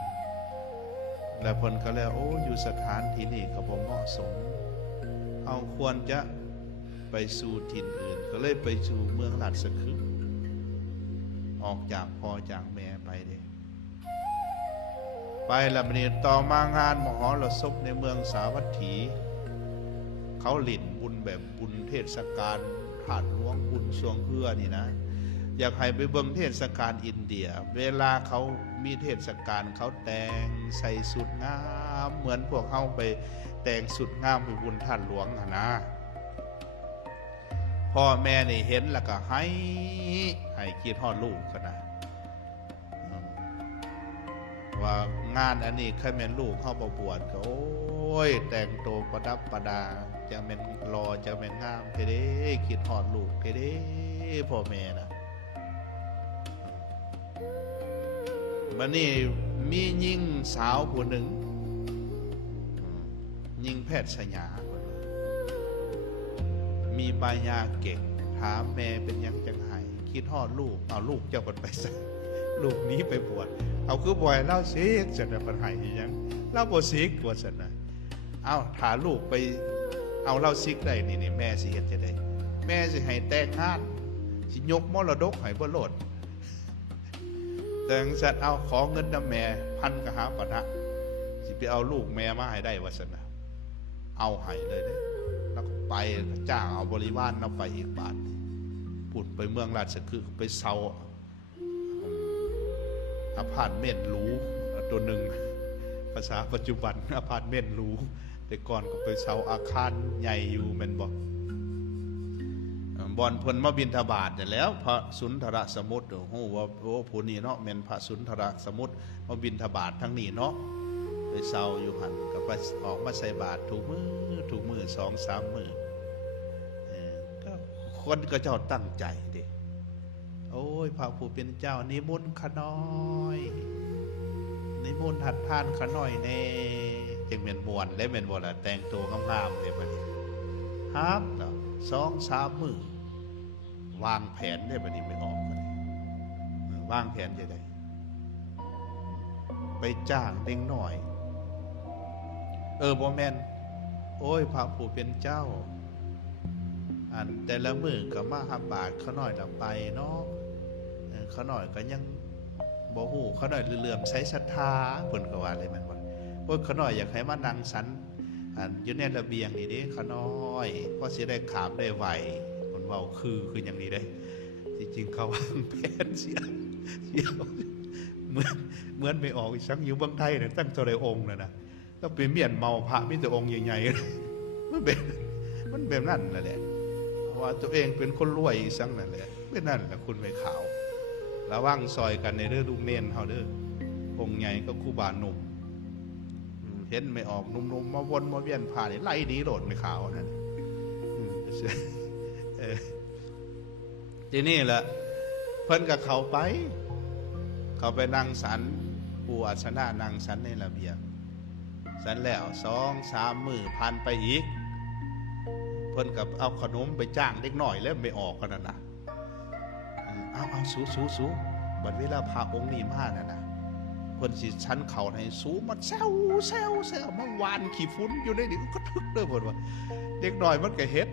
และเพิ่นก็แล้วโอ้อยู่สถานที่นี้ก็บ่เหมาะสมเอาควรจะไปสู่ถิ่นอื่นก็เลยไปสู่เมืองราชคฤห์ออกจากพ่อจากแม่ไปเด้ไปแล้วบัดนี้ต่อมางานมหรสพในเมืองสาวัตถีเขาหลิ่นบุญแบบบุญเทศกาลถาดหลวงบุญสวงเพื่อนี่นะอยากให้ไปเบิ่งเทศกาลอินเดียเวลาเขามีเทศกาลเขาแต่งใส่สุดงามเหมือนพวกเขาไปแต่งสุดงามไปบุญถาดหลวงนะพ่อแม่นี่เห็นแล้วก็ให้คิดฮอดลูกก็นะว่างานอันนี้เคยแม่นลูกเข้าประบวชก็โอ้ยแต่งตัวประดับประดาจะเป็นรอจะเป็นงามเท่เด้คิดฮอดลูกเท่เด้พ่อแม่นะบัดนี้มีหญิงสาวผู้หนึ่งหญิงแพทย์สยามีปัญญาเก่งถามแม่เป็นยังจังไห้คิดฮอดลูกเอาลูกเจ้าคนไปซะลูกนี้ไปบวชเอาคือบ่อยเล่าซิกจะได้ปัญหาอย่างเล่าบ่ซิกว่าซั่นน่ะเอาถาลูกไปเอาเล่าซิกได้นี่แม่สิเฮ็ดจะได้แม่สิให้แต่งงานสิยกมรดกให้บ่โลดแต่งสัตว์เอาขอเงินนำแม่พันกหาปณะสิไปเอาลูกแม่มาให้ได้ว่าซั่นน่ะเอาให้เลยเด้แล้วก็ไปจ้างเอาบริวารเอาไปอีกบาทพูดไปเมืองราชคฤห์ไปเซาอพาร์ตเมนต์หรูตัวหนึ่งภาษาปัจจุบันอพาร์ตเมนต์หรูแต่ก่อนก็ไปเซาอาคารใหญ่อยู่แม่นบ่บ่อนเพิ่นมาบิณฑบาตนี่แล้วพระสุนทรสมุทรฮู้ว่าโอ้ผู้นี้เนาะแม่นพระสุนทรสมุทรมาบิณฑบาตทั้งนี้เนาะไปเซาอยู่หั่นก็ไปออกมาใส่บาตรทุกมื้อ 2-3 มื้อก็คนก็เจ้าตั้งใจเด้โอ้ยพระผู้เป็นเจ้านิมนต์ข้าน้อยนิมนต์หัดทานข้าน้อยแน่จึงเป็นมวนและเป็นบ่ล่ะแต่งตัวงามๆเลยบัดนี้ครับเนาะ2-3 มื้อวางแผนได้บัดนี้ไม่ออกบัดนี้วางแผนจะได้ไปจ้างเด็กน้อยบ่แม่นโอ้ยพระผู้เป็นเจ้าอันแต่ละมื้อก็มาหับบาตรข้าน้อยละไปเนาะข้าน้อยก็ยังบ่ฮู้ข้าน้อยเลื่อมใสศรัทธาเพิ่นก็ว่าเลยแม่นบ่โอ้ยข้าน้อยอยากให้มานั่งสันอยู่ในระเบียงนี่เด้ข้าน้อยพอสิได้ขามได้ไหวเพิ่นเว้าคืออย่างนี้เด้จริงๆเขาวางแผนเสียเหมือนไม่ออกอีกสักอยู่เมืองไทยเนี่ยตั้งเท่าไรองค์นะก็เป็นเมียนเมาพระมีแต่องค์ใหญ่ๆมันแบบนั่นนั่นแหละว่าตัวเองเป็นคนรวยสังนั่นแหละเป็นนั่นแหละคุณไม่ข่าวระวังซอยกันในเรื่องลูกเนนเขาเด้อองค์ใหญ่ก็ครูบาหนุ่มเห็นไม่ออกหนุ่มๆมาวนมาเวียนผ่านไล่ดีโหลดไม่ข่าวนั่น ทีนี่แหละเพิ่นกับเขาไปนั่งสันปู่อัศนะนั่งสันในระเบียงสันแล้ว2-3 มื้อผ่านไปอีกเพิ่นกับเอาขนมไปจ้างเด็กหน่อยแล้วไม่ออกกันนะเอาสู้บัดเวลาพาองค์นี้มาน่ะนะเพิ่นสิชั้นเข่าให้สูมันแซวมันหวานขี้ฝุ่นอยู่ในนี่ก็ทึกเด้อเพิ่นว่าเด็กน้อยมันก็เฮ็ด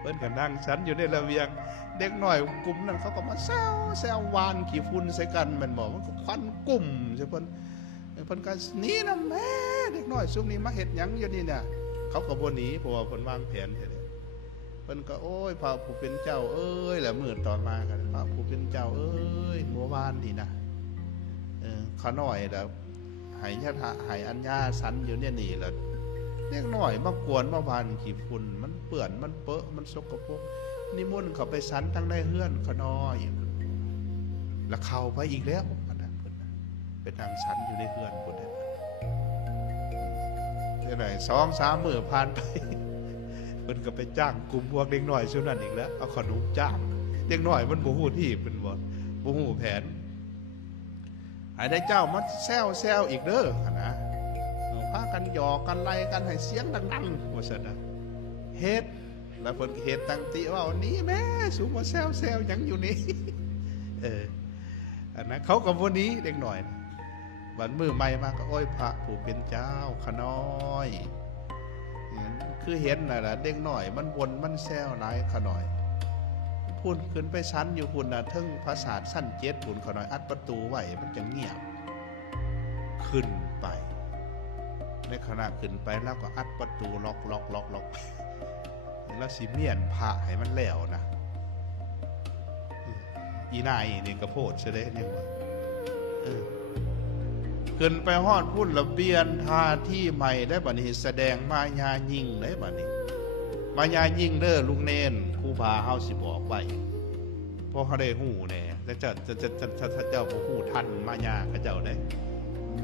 เพิ่นก็นั่งชั้นอยู่ในระเบียงเด็กน้อยกลุ่มนั้นเขาก็มาแซวหวานขี้ฝุ่นใส่กันแม่นบ่มันก็ควันกลุ่มใช่เพิ่นก็หนีนำแม่เด็กน้อยซุมนี้มาเฮ็ดหยังอยู่นี่เนี่ยเขาก็บ่หนีเพราะว่าเพิ่นวางแผนเฮ็ดเพิ่นก็โอ้ยพระผู้เป็นเจ้าเอ้ยแล้วมื้อต่อมากันพระผู้เป็นเจ้าเอ้ยเมื่อวานนี่นะขาน้อยแล้วหายะหายอัญญาสันอยู่เนี่ยนี่แหละเล็กน้อยมากวนมาบานขี้ฝุ่นมันเปื้อนมันเปอะมันสกปรกนิมนต์เขาไปสันทั้งได้เฮือนขาน้อยแล้วเข้าไปอีกแล้วอันนั้นเพิ่นเป็นนางสันอยู่ในเฮือนเพิ่นได้เท่าไหร่2-3 มื้อผ่านไปเพิ่นก็ไปจ้างกลุ่มพวกเด็กน้อยซุนั้นอีกแล้วเอาขนมจ้างเด็กน้อยมันบ่ฮู้ที่เพิ่นบ่ฮู้แผนให้ได้เจ้ามาแซวอีกเด้อนะพากันหยอกกันไล่กันให้เสียงดังๆว่าซั่นนะเฮ็ดแล้วเพิ่นเฮ็ดตั้งติว่านี่แม่สูงมาแซวหยังอยู่นี่ อันนั้นเขาก็บ่หนีเด็กน้อยวันมื้อใหม่มาก็โอ้ยพระผู้เป็นเจ้าขน้อยคือเห็นน่ะล่ะเด็กน้อยมันวนมันแซวหลายขน้อยพุ่นขึ้นไปชั้นอยู่พุ่นน่ะทึ่งพระศาสตร์สั้น7พุ่นขน้อยอัดประตูไว้มันจะเงียบขึ้นไปในขณะขึ้นไปแล้วก็อัดประตูล็อกแล้วสิเมียนพระให้มันแล้วนะอีนายนี่กระโพดซะเด้เนี่ยว่าขึ้นไปฮอดพุ่นระเบียนท่าที่ใหม่ได้บัดนี้แสดงมายายิ่งได้บัดนี้มายายิ่งเด้อลุงเนนครูบาเฮาสิบอกไว้เพราะเขาได้ฮู้แน่แล้วเจ้าบ่ฮู้ทันมายาเขาเจ้าได้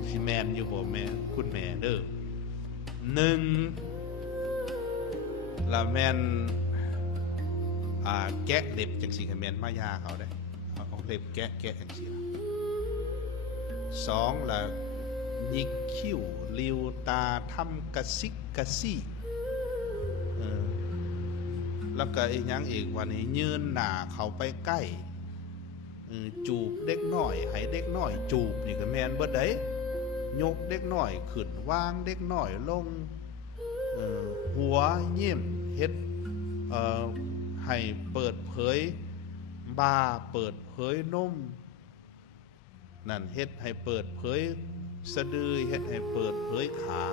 สิแม่นอยู่บ่แม่คุณแม่เด้อ1ละแม่นแกะเล็บจังซี่ก็แม่นมายาเขาได้เอาเล็บแกะจังซี่ล่ะ2ละยิกคิ้วลิวตาทำกระซิกกระซี่แล้วก็อีกอย่างอีกวันนี้ยืนหน้าเขาไปใกล้จูบเด็กน้อยให้เด็กน้อยจูบนี่ก็แม่นเบิดได้ยกเด็กน้อยขึ้นวางเด็กน้อยลงหัวยิ้มเฮ็ดให้เปิดเผยบ่าเปิดเผยนมนั่นเฮ็ดให้เปิดเผยสะดือเฮ็ดให้เปิดเผยขา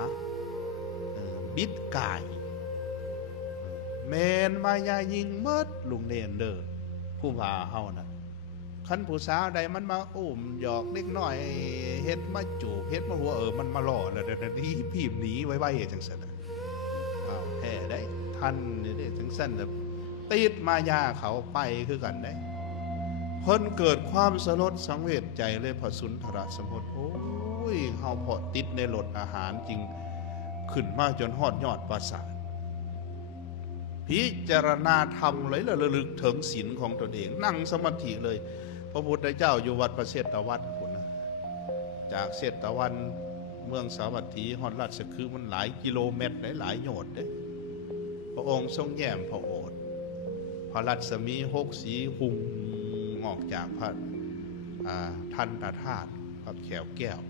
บิดกายแม่นมายายิงเมิดลุงเนนเด้อผู้พาเฮาน่ะคันผู้สาวใดมันมาอุ้มหยอกเล็กน้อยเฮ็ดมาจูบเฮ็ดมาหัวมันมาล่อแล้วนี่พี่หนีไว้จังซั่นน่ะอ้าวแท้ได้ทันนี่เด้จังซั่นน่ะติดมายาเขาไปคือกันได้เพิ่นเกิดความสลดสังเวชใจเลยพระสุนทรสมภพโอ้ยเฮาพอติดในรสอาหารจริงขึ้นมาจนฮอดยอดปราสาทพิจารณาธรรมเลยระลึกถึงศีลของตนเองนั่งสมาธิเลยพระพุทธเจ้าอยู่วัดประเชตวันพุ่นนะจากเชตวันเมืองสาวัตถีฮอดราชคฤห์มันหลายกิโลเมตรหลายโยชน์เด้พระองค์ทรงแย้มพระโอษฐ์พระรัศมี6สีหุ่งออกจากพระทันตธาตุพระแขวแก้ว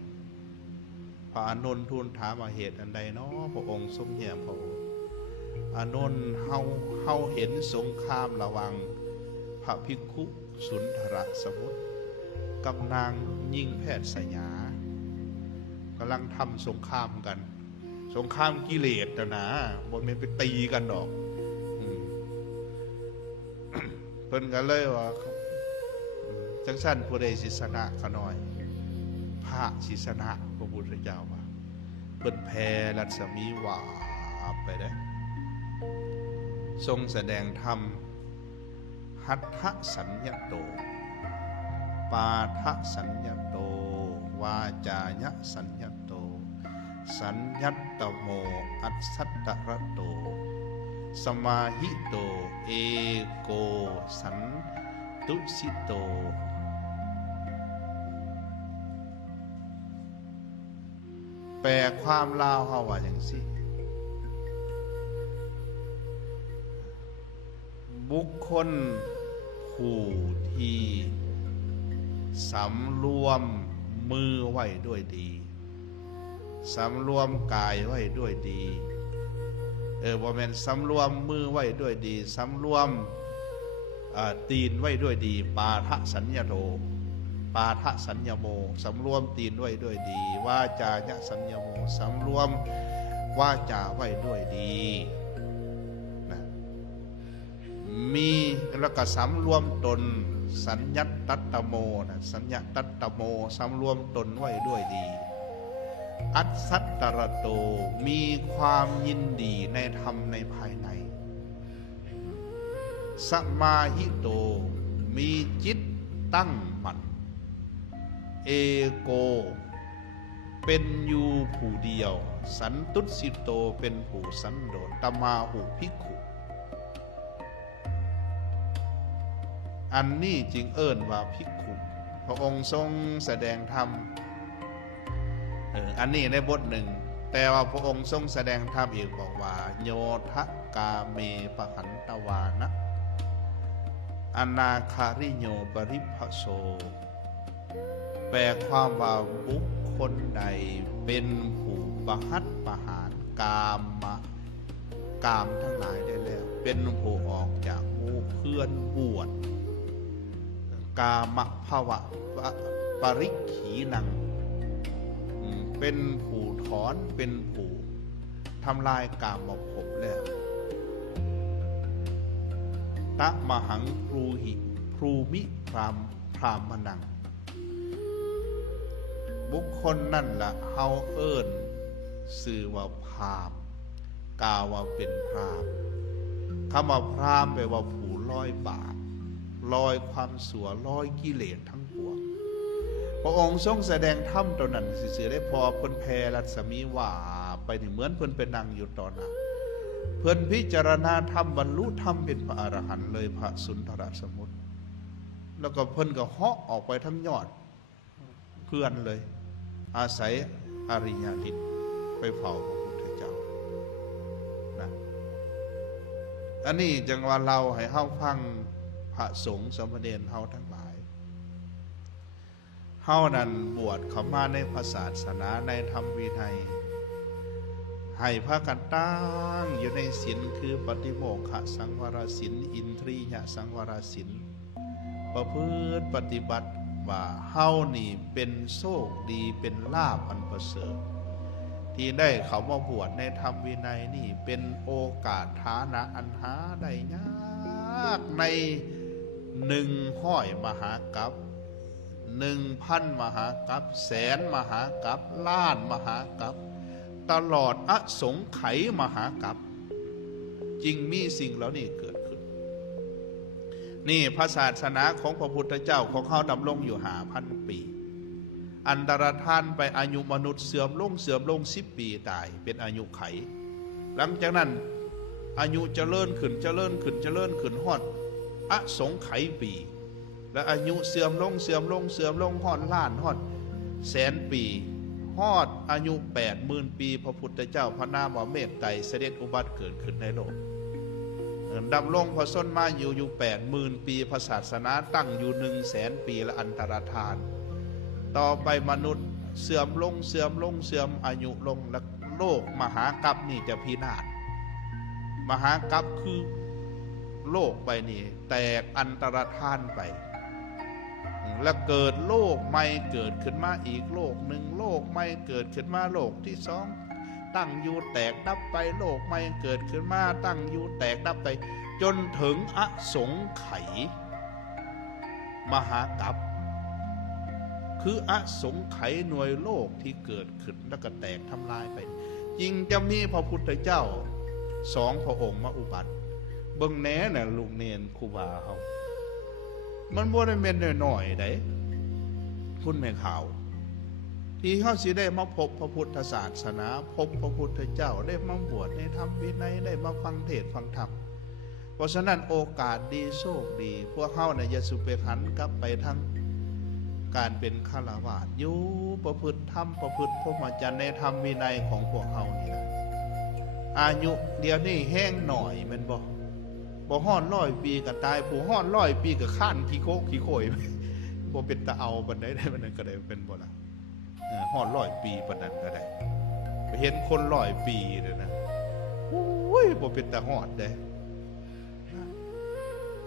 พระอานนท์ทูลถามว่าเหตุอันใดเนาะพระองค์ทรงแย้มพระโอษฐ์อานนท์เฮาเห็นสงครามระหว่างพระภิกขุสุนทรสมุทรกับนางยิ่งแพทย์สยากำลังทำสงครามกันสงครามกิเลสนะบนเมนไปตีกันดอกเพิ่นกันเลยว่าจังสั้นผู้ใดศิษนะขน้อยพระศิษนะพระพุทธเจ้าว่าเพิ่นแผ่รัศมีวาบไปได้ทรงแสดงธรรมหัตถสัญญโตปาทสัญญโตวาจายสัญญโตสัญญัตตโมอัสสัตตระโต สมาหิโตเอโกสันตุสิโตแปลความลาวเฮาว่าอย่างสิบุคคลผู้ที่สำรวมมือไว้ด้วยดีสำรวมกายไว้ด้วยดีบ่แม่นสำรวมมือไว้ด้วยดีสำรวมตีนไว้ด้วยดีปาทะสัญญโตปาทะสัญญโมสำรวมตีนไว้ด้วยดีวาจายะสัญญโมสำรวมวาจาไว้ด้วยดีนะมีแล้วก็สำรวมตนสัญญัตตัตตโมนะสัญญาตัตตโมสำรวมตนไว้ด้วยดีอัตสัตตรโตมีความยินดีในธรรมในภายในสมาหิโตมีจิตตั้งมั่นเอโกเป็นอยู่ผู้เดียวสันตุสิโตเป็นผู้สันโดษตมาหุภิกขุอันนี้จึงเอิ้นว่าภิกขุพระองค์ทรงแสดงธรรมอันนี้ในบทหนึ่งแต่ว่าพระองค์ทรงแสดงธรรมอีกบอกว่าโยทะกาเมปะหันตวานะอนาคาริโยปริภโสแปลความว่าบุคคลใดเป็นผู้ประหัตประหารกามทั้งหลายได้แล้วเป็นผู้ออกจากหมู่เพื่อนบวชกามภวะปริขีนังเป็นผู้ถอนเป็นผู้ทำลายกามภพแล้วตะมหังพรูหิพรูมิพรามนังบุคคลนั่นละเฮาเอิ้นสื่อว่าพราหมณ์กล่าวว่าเป็นพราหมณ์คำว่าพราหมณ์แปลว่าผู้ลอยบาปลอยความสัวลอยกิเลสทั้งปวงพระองค์ทรงแสดงธรรมตอนนั้นสื่อได้พอเพิ่นแผ่รัศมีว่าไปนี่เหมือนเพิ่นเป็นนางอยู่ตอนนั้นเพิ่นพิจารณาธรรมบรรลุธรรมเป็นพระอรหันต์เลยพระสุนทรสมุทรแล้วก็เพิ่นก็เหาะออกไปทั้งยอดเพื่อนเลยอาศัยอริยฤทธิ์ไปเผาพระพุทธเจ้านะอันนี้จังว่าเราให้เฮาฟังพระสงฆ์สมณเณรเฮาทั้งหลายเฮานั้นบวชเข้ามาในพระศาสนาในธรรมวินัยให้พากันตั้งอยู่ในศีลคือปฏิโมกขสังวรศีลอินทรียสังวรศีลประพฤติปฏิบัติว่าเฮานี่เป็นโชคดีเป็นลาภอันประเสริฐที่ได้เขามาบวชในธรรมวินัยนี่เป็นโอกาสฐานะอันหาได้ยากใน100 มหากัป1,000 มหากัปแสนมหากัปล้านมหากัปตลอดอสงไขยมหากัปจึงมีสิ่งเหล่านี้เกิดขึ้นนี่พระศาสนาของพระพุทธเจ้าของเขาดำรงอยู่5,000 ปีอันตรธานไปอายุมนุษย์เสื่อมลง10 ปีตายเป็นอายุไขหลังจากนั้นอายุเจริญขึ้นฮอดอสงไขยปีและอายุเสื่อมลงฮอดล้านฮอดแสนปีฮอดอายุ80,000 ปีพระพุทธเจ้าพระนามว่าเมตไตรเสด็จอุบัติเกิดขึ้นในโลกดำรงพระชนมาอยู่80,000 ปีพระศาสนาตั้งอยู่100,000 ปีและอันตรธานต่อไปมนุษย์เสื่อมลงอายุลงและโลกมหากัปนี่จะพินาศมหากัปคือโลกไปนี่แตกอันตรธานไปแล้วเกิดโลกใหม่เกิดขึ้นมาอีกโลกหนึ่งโลกใหม่เกิดขึ้นมาโลกที่สองตั้งอยู่แตกดับไปโลกใหม่เกิดขึ้นมาตั้งอยู่แตกดับไปจนถึงอสงไขยมหากัปคืออสงไขยหน่วยโลกที่เกิดขึ้นแล้วก็แตกทำลายไปจริงจะมีพระพุทธเจ้า2 พระองค์มาอุบัติเบิ่งแหน่น่ะลูกเนนครูบาเฮามันบ่ได้แม่นน้อยๆได้คุณแม่ข่าว ที่เขาสิได้มาพบพระพุทธศาสนาพบพระพุทธเจ้าได้มาบวชได้ทำวินัยได้มาฟังเทศน์ฟังธรรมเพราะฉะนั้นโอกาสดีโชคดีพวกเขาเนี่ยอย่าสุไปหันกลับไปทั้งการเป็นฆราวาสอยู่ประพฤติธรรมประพฤติพรหมจรรย์ในธรรมวินัยของพวกเขานี่แหละอายุเดี๋ยวนี้แห้งหน่อยมันบ่ฮ้อน100 ปีก็ตายผู้ฮ้อน100 ปีก็ข้านขี้โคกขี้โขยบ่เป็นตะเอาปานใดได้ปานนั้นก็ได้เป็นบ่ล่ะฮ้อน100 ปีปานนั้นก็ได้ไปเห็นคน100 ปีเลยนะโอ้ยบ่เป็นตะฮอดเด้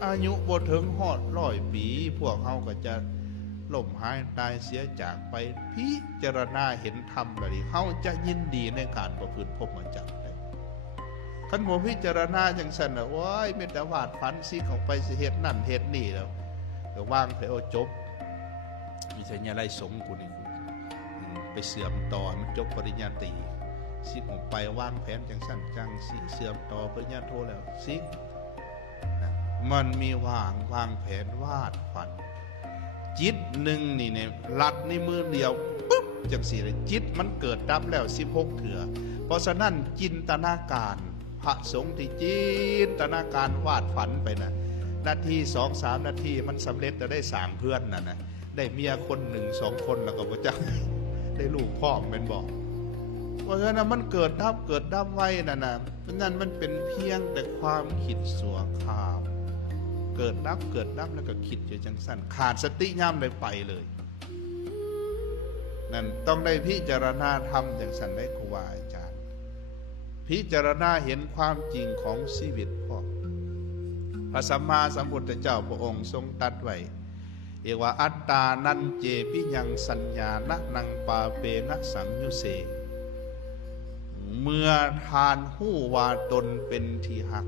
อายุบ่ถึงฮอด100 ปีพวกเฮาก็จะล่มหายตายเสียจากไปพิจารณาเห็นธรรมแล้วนี่เฮาจะยินดีในการประพฤติพรหมจรรย์ได้คันบ่พิจารณาจังซั่นน่ะโอ้ยมีแต่วาดฝันสิออกไปสิเฮ็ดนั่นเฮ็ดนี่แล้วก็วางไปเอาจบมีสัญญาไล่สงกูนี่ไปเสื่อมต่อมันจบปริญญาตรีสิออกไปวางแผนจังซั่นจังสิเสื่อมต่อปริญญาโทแล้วสิมันมีวางแผนวาดฝันจิตหนึ่งนี่เนี่ยลัดในมือเดียวปุ๊บจังสี่เลยจิตมันเกิดดับแล้ว16 เถื่อเพราะฉะนั้นจินตนาการพระสงฆ์ที่จินตนาการวาดฝันไปนะนาที2-3 นาทีมันสำเร็จจะได้สร้างเพื่อนนะได้เมียคน1-2 คนแล้วก็บ่จักได้ลูกพ่อเป็นบอกเพราะฉะนั้นมันเกิดดับไว้นั่นมันเป็นเพียงแต่ความคิดสัวขามเกิดดับแล้วก็คิดอยู่จังสั้นขาดสติย่ำเลยไปเลยนั่นต้องได้พิจารณาธรรมจังสั้นได้ครูบาอาจารย์พิจารณาเห็นความจริงของชีวิตพ่อพระสัมมาสัมพุทธเจ้าพระองค์ทรงตรัสไว้เอว่าอัตตานันเจปิยังสัญญานะนังปาเปนะสังยุเสเมื่อทานหู้ว่าตนเป็นที่หัก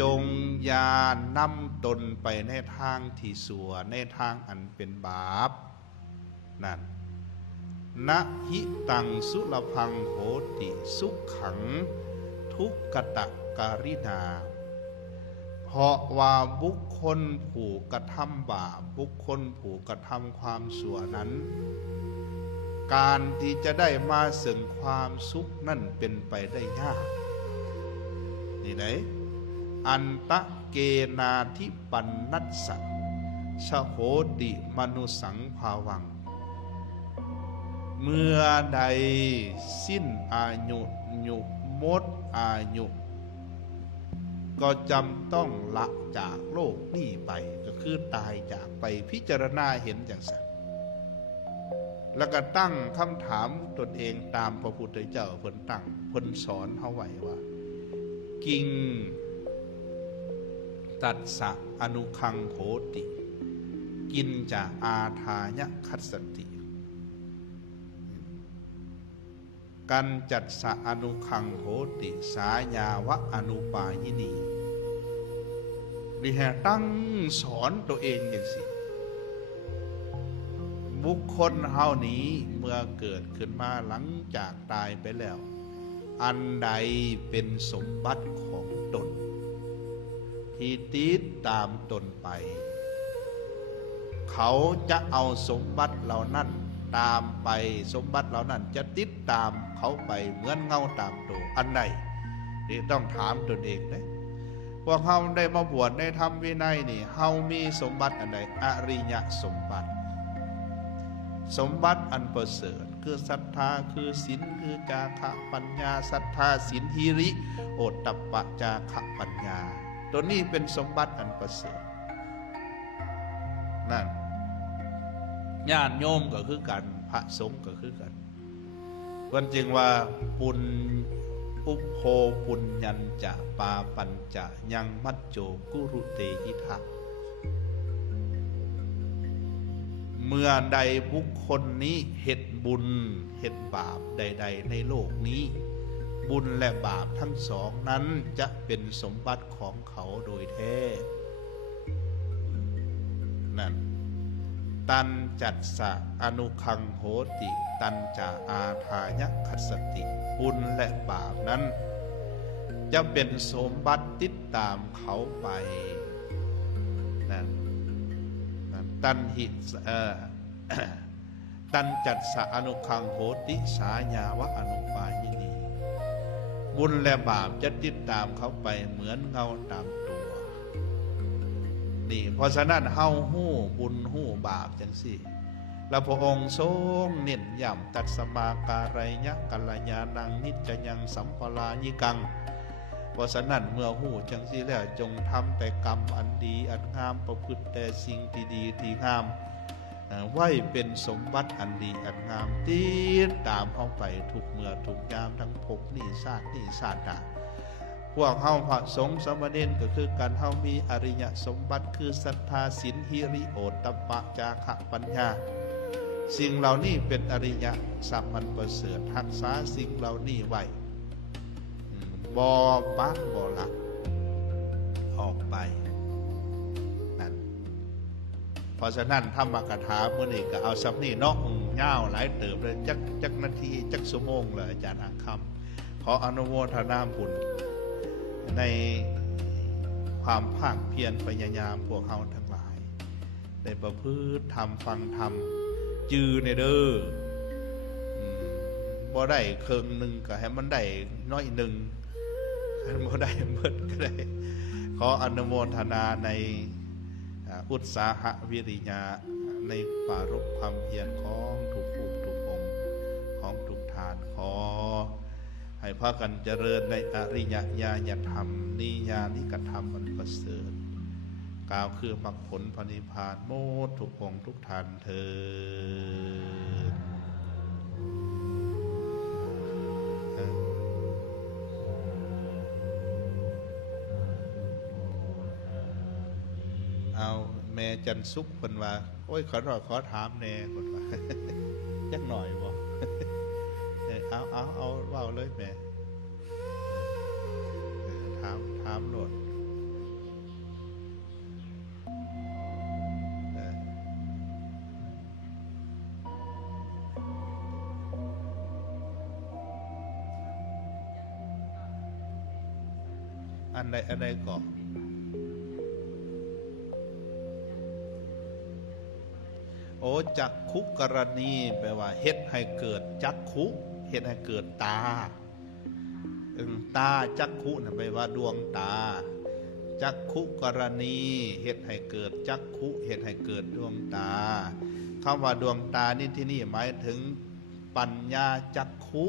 จงอย่านำตนไปในทางที่ชั่วในทางอันเป็นบาปนั่นนะหิตังสุลพังโหติสุขขังทุกขตะการินาเพราะว่าบุคคลผู้กระทำบาปบุคคลผู้กระทำความชั่วนั้นการที่จะได้มาซึ่งความสุขนั่นเป็นไปได้ยากนี่ไหนอันตะเกนาธิปันนัสสะชโหติมนุสังภาวังเมื่อใดสิ้นอายุหมดอายุก็จำต้องละจากโลกนี้ไปก็คือตายจากไปพิจารณาเห็นอย่างสัตว์แล้วก็ตั้งคำถามตนเองตามพระพุทธเจ้าเพิ่นตั้งเพิ่นสอนเฮาไว้ว่ากิงตัสสะอนุคังโหติกินจะอาทายะคัสสติกันจัดสะอนุคังโหติสายาวะอนุปายินีนี่แหละตั้งสอนตัวเองอย่างสิบุคคลเฮานี้เมื่อเกิดขึ้นมาหลังจากตายไปแล้วอันใดเป็นสมบัติของตนที่ติดตามตนไปเขาจะเอาสมบัติเหล่านั้นตามไปสมบัติเหล่านั้นจะติดตามเขาไปเหมือนเงาตามตัวอันใดนี่ต้องถามตนเองเลยพวกเฮาได้มาบวชในธรรมวินัยนี่เฮามีสมบัติอันใดอริยสมบัติอันประเสริฐคือศรัทธาคือศีลคือจาคะปัญญาศรัทธาศีลหิริโอตตัปปะจาคะปัญญาตัวนี้เป็นสมบัติอันประเสริฐนั่นญาติโยมก็คือกันพระสงฆ์ก็คือกันวันจึงว่าปุญอุปโภปุญญัญจะปาปัญจะยังมัจโจกุรุเตหิทะเมื่อใดบุคคลนี้เหตุบุญเหตุบาปใดๆในโลกนี้บุญและบาปทั้งสองนั้นจะเป็นสมบัติของเขาโดยแท้นั่นตันจัตสะอนุคังโหติตันจาอาทายะคัสสติบุญและบาปนั้นจะเป็นสมบัติติดตามเขาไปนั่นตันหิ ตันจัตสะอนุคังโหติสาญาวะอนุปายินีบุญและบาปจะติดตามเขาไปเหมือนเงาตามตัวนี่เพราะฉะนั้นเฮาหู้บุญหู้บาปจังสิแล้วพระองค์ทรงเน้นย้ำตัดสมาการัยยะกัลยาณังนิจจยังสัมปรายิกังเพราะฉะนั้นเมื่อหู้จังสิแล้วจงทำแต่กรรมอันดีอันงามประพฤติแต่สิ่งที่ดีที่งามไว้เป็นสมบัติอันดีอันงามติดตามเอาไปทุกเมื่อทุกยามทั้งภพนี้ชาตินี้ชาติหน้าพวกเฮาพระสงฆ์สามเณรก็คือการเฮามีอริยสมบัติคือศรัทธาศีลหิริโอตตัปปะจาคะปัญญาสิ่งเหล่านี้เป็นอริยสัพมันประเสริฐรักษาสิ่งเหล่านี้ไว้บ่ปักบ่ลักออกไปนั่นเพราะฉะนั้นธรรมกถาเมื่อนี้ก็เอาสับนี่เนาะยาวหลายเติบเลยจักนาทีจักชั่วโมงเลยอาจารย์อ่างคำขออนุโมทนาบุญในความภาคเพียรพยายามพวกเขาทั้งหลายได้ประพฤติธรรมฟังธรรมจือในเด้อบ่ได้เครื่องหนึ่งก็ให้มันได้น้อยหนึ่งบ่ได้เบิดก็ได้ขออนุโมทนาในอุตสาหะวิริยะในปารภความเพียรของทุกผู้ทุกองค์ของทุกทานขอให้พากันเจริญในอริยญาณธรรมนิญาณิกธรรมอันประเสริฐกล่าวคือมรรคผลพระนิพพานโมดทุกองค์ทุกทานเถิดเอาแม่จันสุขคนว่าโอ้ยขอถามแน่คนว่าจักหน่อยบ่เอาเว้าเลยแม่ถามโหลดอันใดก่อนโอ้จักขุกรณีแปลว่าเฮ็ดให้เกิดจักขุเฮ็ดให้เกิดตาตาจักขุนะแปลว่าดวงตาจักขุกรณีเฮ็ดให้เกิดจักขุเฮ็ดให้เกิดดวงตาคำว่าดวงตานี่ที่นี่หมายถึงปัญญาจักขุ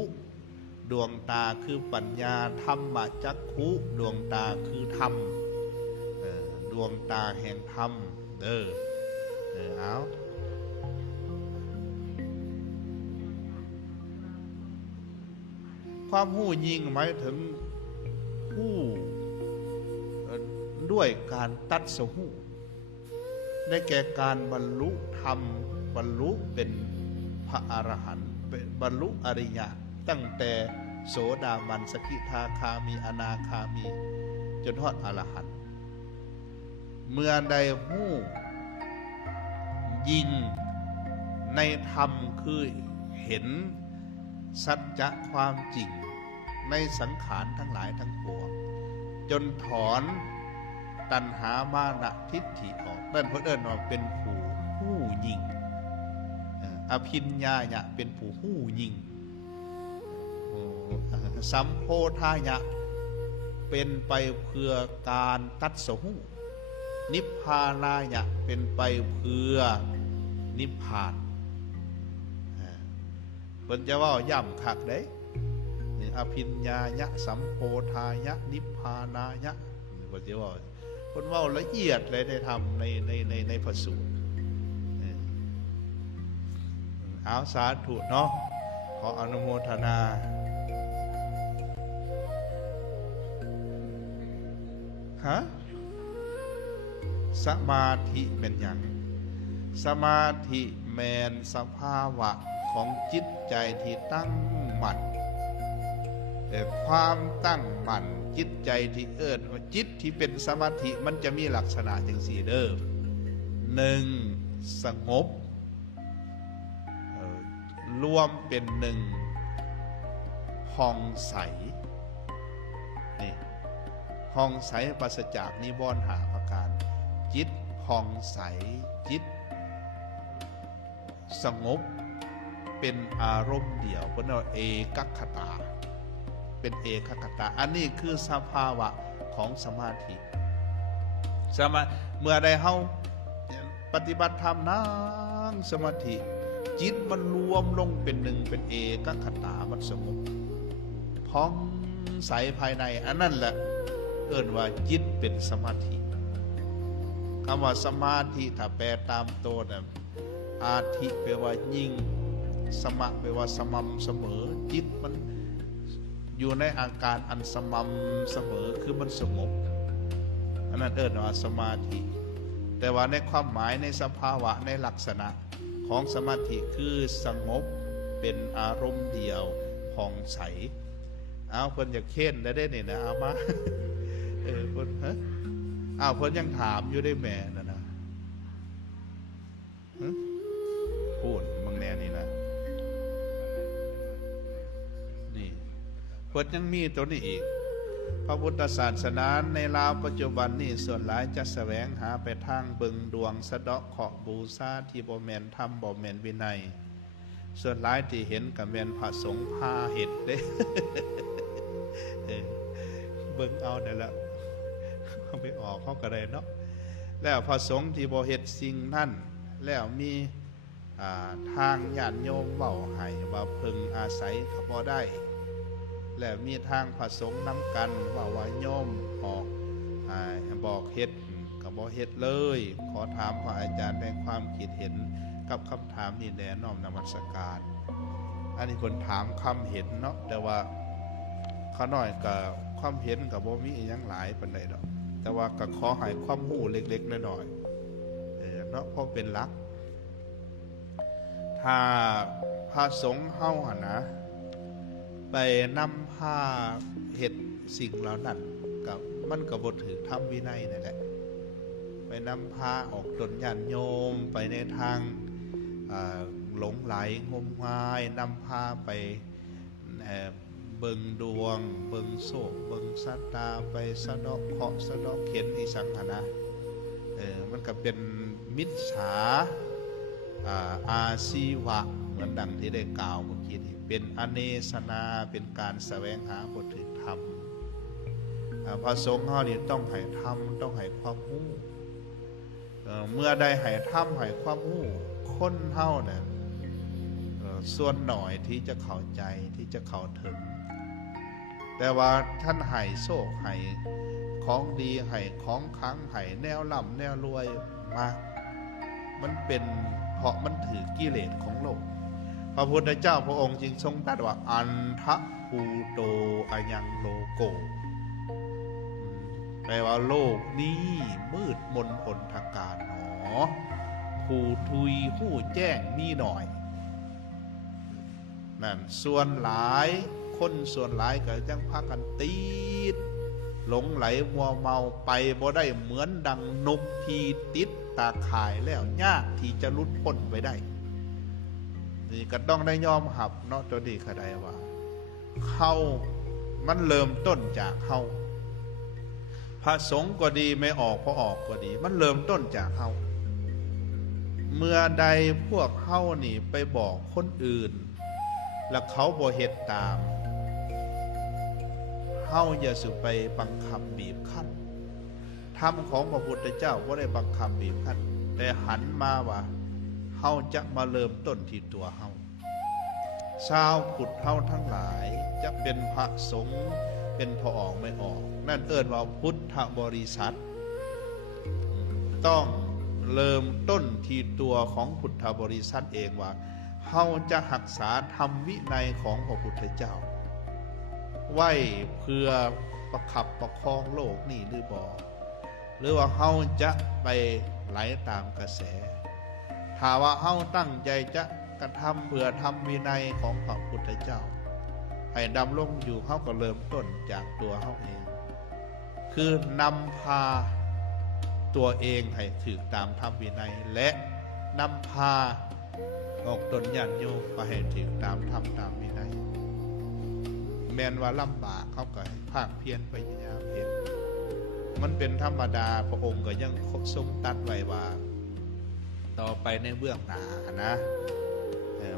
ดวงตาคือปัญญาธรรมจักขุดวงตาคือธรรมดวงตาแห่งธรรมเอาความหู้ยิ่งหมายถึงหู้ด้วยการตัดสหู้ได้แก่การบรรลุธรรมบรรลุเป็นพระอรหันต์เป็นบรรลุอริยะตั้งแต่โสดาบันสกิทาคามีอนาคามีจนทอดอรหันต์เมื่อใดหู้ยิ่งในธรรมคือเห็นสัจจะความจริงในสังขารทั้งหลายทั้งปวงจนถอนตัณหามานะทิฏฐิออกนั่นเพื่อเอิ้นว่าเป็นผู้หู้ยิ่งอภิญญายะเป็นผู้หู้ยิ่งสัมโพธายะเป็นไปเพื่อการตัดสหู้นิพพานายะเป็นไปเพื่อนิพพานเพิ่นจะว่าย่ำคักเด้อภิญญายะสัมโพธายะนิพพานายะเพิ่นจะว่าเพิ่นว่าละเอียดเลยในธรรมในพระสูตรเอาสาธุเนาะขออนุโมทนาสมาธิเป็นอย่างสมาธิแมนสภาวะของจิตใจที่ตั้งมั่นแต่ความตั้งมั่นจิตใจที่จิตที่เป็นสมาธิมันจะมีลักษณะอย่างสี่เด้อหนึ่งสงบรวมเป็นหนึ่งผ่องใสนี่ผ่องใสปราศจากนิวรณ์5ประการจิตผ่องใสจิตสงบ เป็นอารมณ์เดียวเพิ่นว่าเอกัคคตาเป็นเอกัคคตาอันนี้คือสภาวะของสมาธิเมื่อใดเฮาปฏิบัติธรรมนั่งสมาธิจิตมันรวมลงเป็นหนึ่งเป็นเอกัคคตามันสงบพ้องใสภายในอันนั้นแหละเอิ้นว่าจิตเป็นสมาธิคำว่าสมาธิถ้าแปลตามตัวนะอาธิแปลว่ายิ่งสมะแปลว่าสม่ำเสมอจิตมันอยู่ในอาการอันสม่ำเสมอคือมันสงบอันนั้นเอิ้นว่าสมาธิแต่ว่าในความหมายในสภาวะในลักษณะของสมาธิคือสงบเป็นอารมณ์เดียวผ่องใสเอาเพิ่นอยากเค้นได้นี่นะเอามาเพิ่นฮะเอาเพิ่นยังถามอยู่ได้แม่น่ะนะพูดมึงแน่นี่นะนี่เพิ่นยังมีตัวนี้อีกพระพุทธศาสนาในลาวปัจจุบันนี่ส่วนหลายจะแสวงหาไปทางเบิงดวงสะเดาะเคราะห์บูชาที่บ่แม่นธรรมบ่แม่นวินัยส่วนหลายที่เห็นกับแม่นพระสงฆ์พาเห็ดเด้เบิ่งเอาได้ละเขาไปออกเขาก็ได้เนาะแล้วพระสงฆ์ที่บ่เฮ็ดสิ่งนั้นแล้วมีทางญาติโยมเว้าให้ว่าเพิ่งอาศัยก็บ่ได้แล้วมีทางพระสงฆ์นำกันว่าโยมบอกเฮ็ดก็บ่เฮ็ดเลยขอถามพระอาจารย์ในความคิดเห็นกับคำถามนี้แน่น้อมนมัสการอันนี้คนถามคำเห็นเนาะแต่ว่าเขาน้อยกับความเห็นกับบ่มีอีหยังหลายปานใดดอกแต่ว่าก็ขอให้ความรู้เล็กๆน้อยๆเนาะเพราะเป็นหลักถ้าพระสงฆ์เฮาหั่นนะไปนำพาเฮ็ดสิ่งเหล่านั้นกับมันก็บ่ถือธรรมวินัยนั่นแหละไปนำพาออกตนญาติโยมไปในทางหลงไหลงมงายนำพาไปเบิงดวงเบิงโศกเบิงสัตตาไปสะเดาะเคราะห์สะเดาะเข็นอีสังหนะมันก็เป็นมิจฉาอาชีวะเหมือนดังที่ได้กล่าวเมื่อกี้นี้เป็นอเนสนาเป็นการแสวงหาบ่ถึงธรรมพระสงฆ์เฮานี่ต้องให้ธรรมต้องให้ความรู้เมื่อได้ให้ธรรมให้ความรู้คนเฮาเนี่ยส่วนหน่อยที่จะเข้าใจที่จะเข้าถึงแต่ว่าท่านให้โชคให้ของดีให้ของขลังให้แนวล่ำแนวรวยมามันเป็นเพราะมันถือกิเลสของโลกพระพุทธเจ้าพระองค์จึงทรงตรัสว่าอันทะภูโตอะยังโลโกแปลว่าโลกนี้มืดมนอนทการหนอผู้ทุยผู้แจ้งมีหน่อยนั่นส่วนหลายคนส่วนหลายก็จังพากันติดหลงไหลมัวเมาไปบ่ได้เหมือนดังนกที่ติดตาข่ายแล้วยากที่จะหลุดพ้นไปได้นี่ก็ต้องได้ยอมหับเนาะตัวนี้ก็ได้ว่าเขามันเริ่มต้นจากเขาพระสงฆ์ก็ดีไม่ออกพอออกก็ดีมันเริ่มต้นจากเขาเมื่อใดพวกเขานี่ไปบอกคนอื่นแล้วเขาบ่เฮ็ดตามเฮาอย่าสุไปบังคับบีบคั้นธรรมของพระพุทธเจ้าบ่ได้บังคับบีบคั้นแต่หันมาว่าเฮาจะมาเริ่มต้นที่ตัวเฮาชาวพุทธเฮาทั้งหลายจะเป็นพระสงฆ์เป็นพอออกไม่ออกนั่นเอิ้นว่าพุทธบริษัทต้องเริ่มต้นที่ตัวของพุทธบริษัทเองว่าเฮาจะรักษาธรรมวินัยของพระพุทธเจ้าไว้เพื่อประคับประคองโลกนี่หรือบ่หรือว่าเฮาจะไปไหลตามกระแสถ้าว่าเฮาตั้งใจจะกระทำเพื่อธรรมวินัยของพระพุทธเจ้าให้ดำรงอยู่เฮาก็เริ่มต้นจากตัวเฮาเองคือนำพาตัวเองให้ถึงตามธรรมวินัยและนำพาออกตนญาติโยมไปให้ถึงตามธรรมตามวินัยแม้นว่าลำบากเขาก็ให้ภาคเพียรพยายามเพียรมันเป็นธรรมดาพระองค์ก็ยังทรงตัดไว้ว่าต่อไปในเบื้องหน้านะ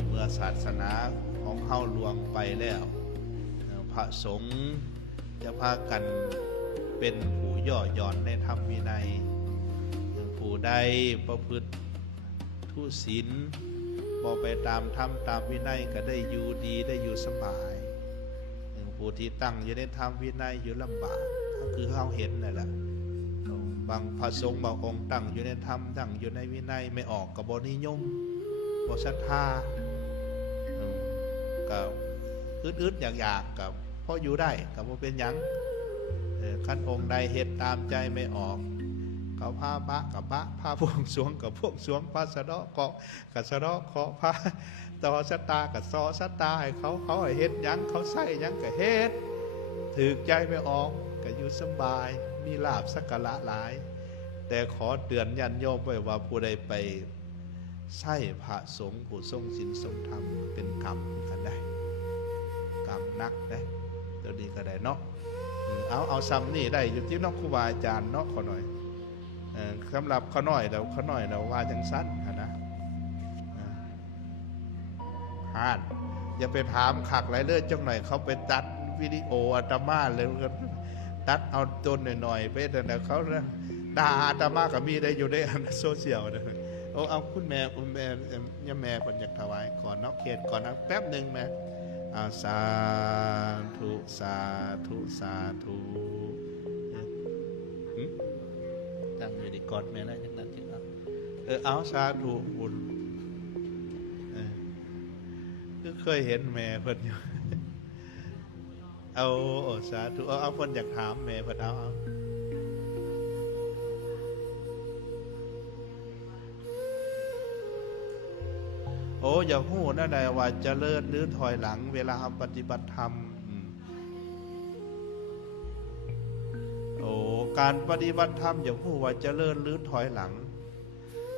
เมื่อศาสนาของเฮาลวงไปแล้วพระสงฆ์จะพากันเป็นผู้ย่อหย่อนในธรรมวินัยผู้ใดประพฤติทุศีลบ่ไปตามธรรมตามวินัยก็ได้อยู่ดีได้อยู่สบายผู้ที่ตั้งอยู่ในธรรมวินัยอยู่ลำบากก็คือเฮาเห็นนั่นแหละบางพระสงฆ์บางองค์ตั้งอยู่ในธรรมตั้งอยู่ในวินัยไม่ออกก็บ่นิยมบ่ศรัทธาก็อึดๆอยากๆกับพออยู่ได้ก็บ่เป็นหยังคันองค์ใดเฮ็ดตามใจไม่ออกเขาพาบะกับบะพาพวงสวงกับพวงสวงพาสะเดาะเกาะกับสะเดาะเคาะพาต่อสตากับซอสตาให้เขาให้เฮ็ดหยังเขาใส่หยังก็เฮ็ดถือใจไม่ออกก็อยู่สบายมีลาภสักการะหลายแต่ขอเตือนญาติโยมไว้ว่าผู้ใดไปใส่พระสงฆ์ผู้ทรงศีลทรงธรรมเป็นกรรมกันได้กรรมนักได้ตัวนี้ก็ได้เนาะเอาซ้ำนี่ได้อยู่ที่น้องครูบาอาจารย์เนาะขอหน่อยสำหรับเขาหน่อยเราว่าจังสั้นนะฮาดอย่าไปถามขักไรเลือดจังหน่อยเขาไปตัดวิดีโออาตมาเลยตัดเอาต้นหน่อยๆไปแต่เขาด่าอาตมากับมีได้อยู่ในโซเชียลนะเอาคุณแม่ย่าแม่คนอยากถวายก่อนเนาะเขตก่อนนะแป๊บหนึ่งแม่สาธุสาธุสาธุตั้งอยู่ดีกอดแม่ได้จังนั้นจริงเอาสาธุบุญก็เคยเห็นแม่เพิ่นอยู่เอาสาธุเอาเพิ่นอยากถามแม่เพิ่นเอาอย่าหู้นะใดว่าเจริญหรือถอยหลังเวลาปฏิบัติธรรมการปฏิบัติธรรมอย่าหู้ว่าเจริญหรือถอยหลัง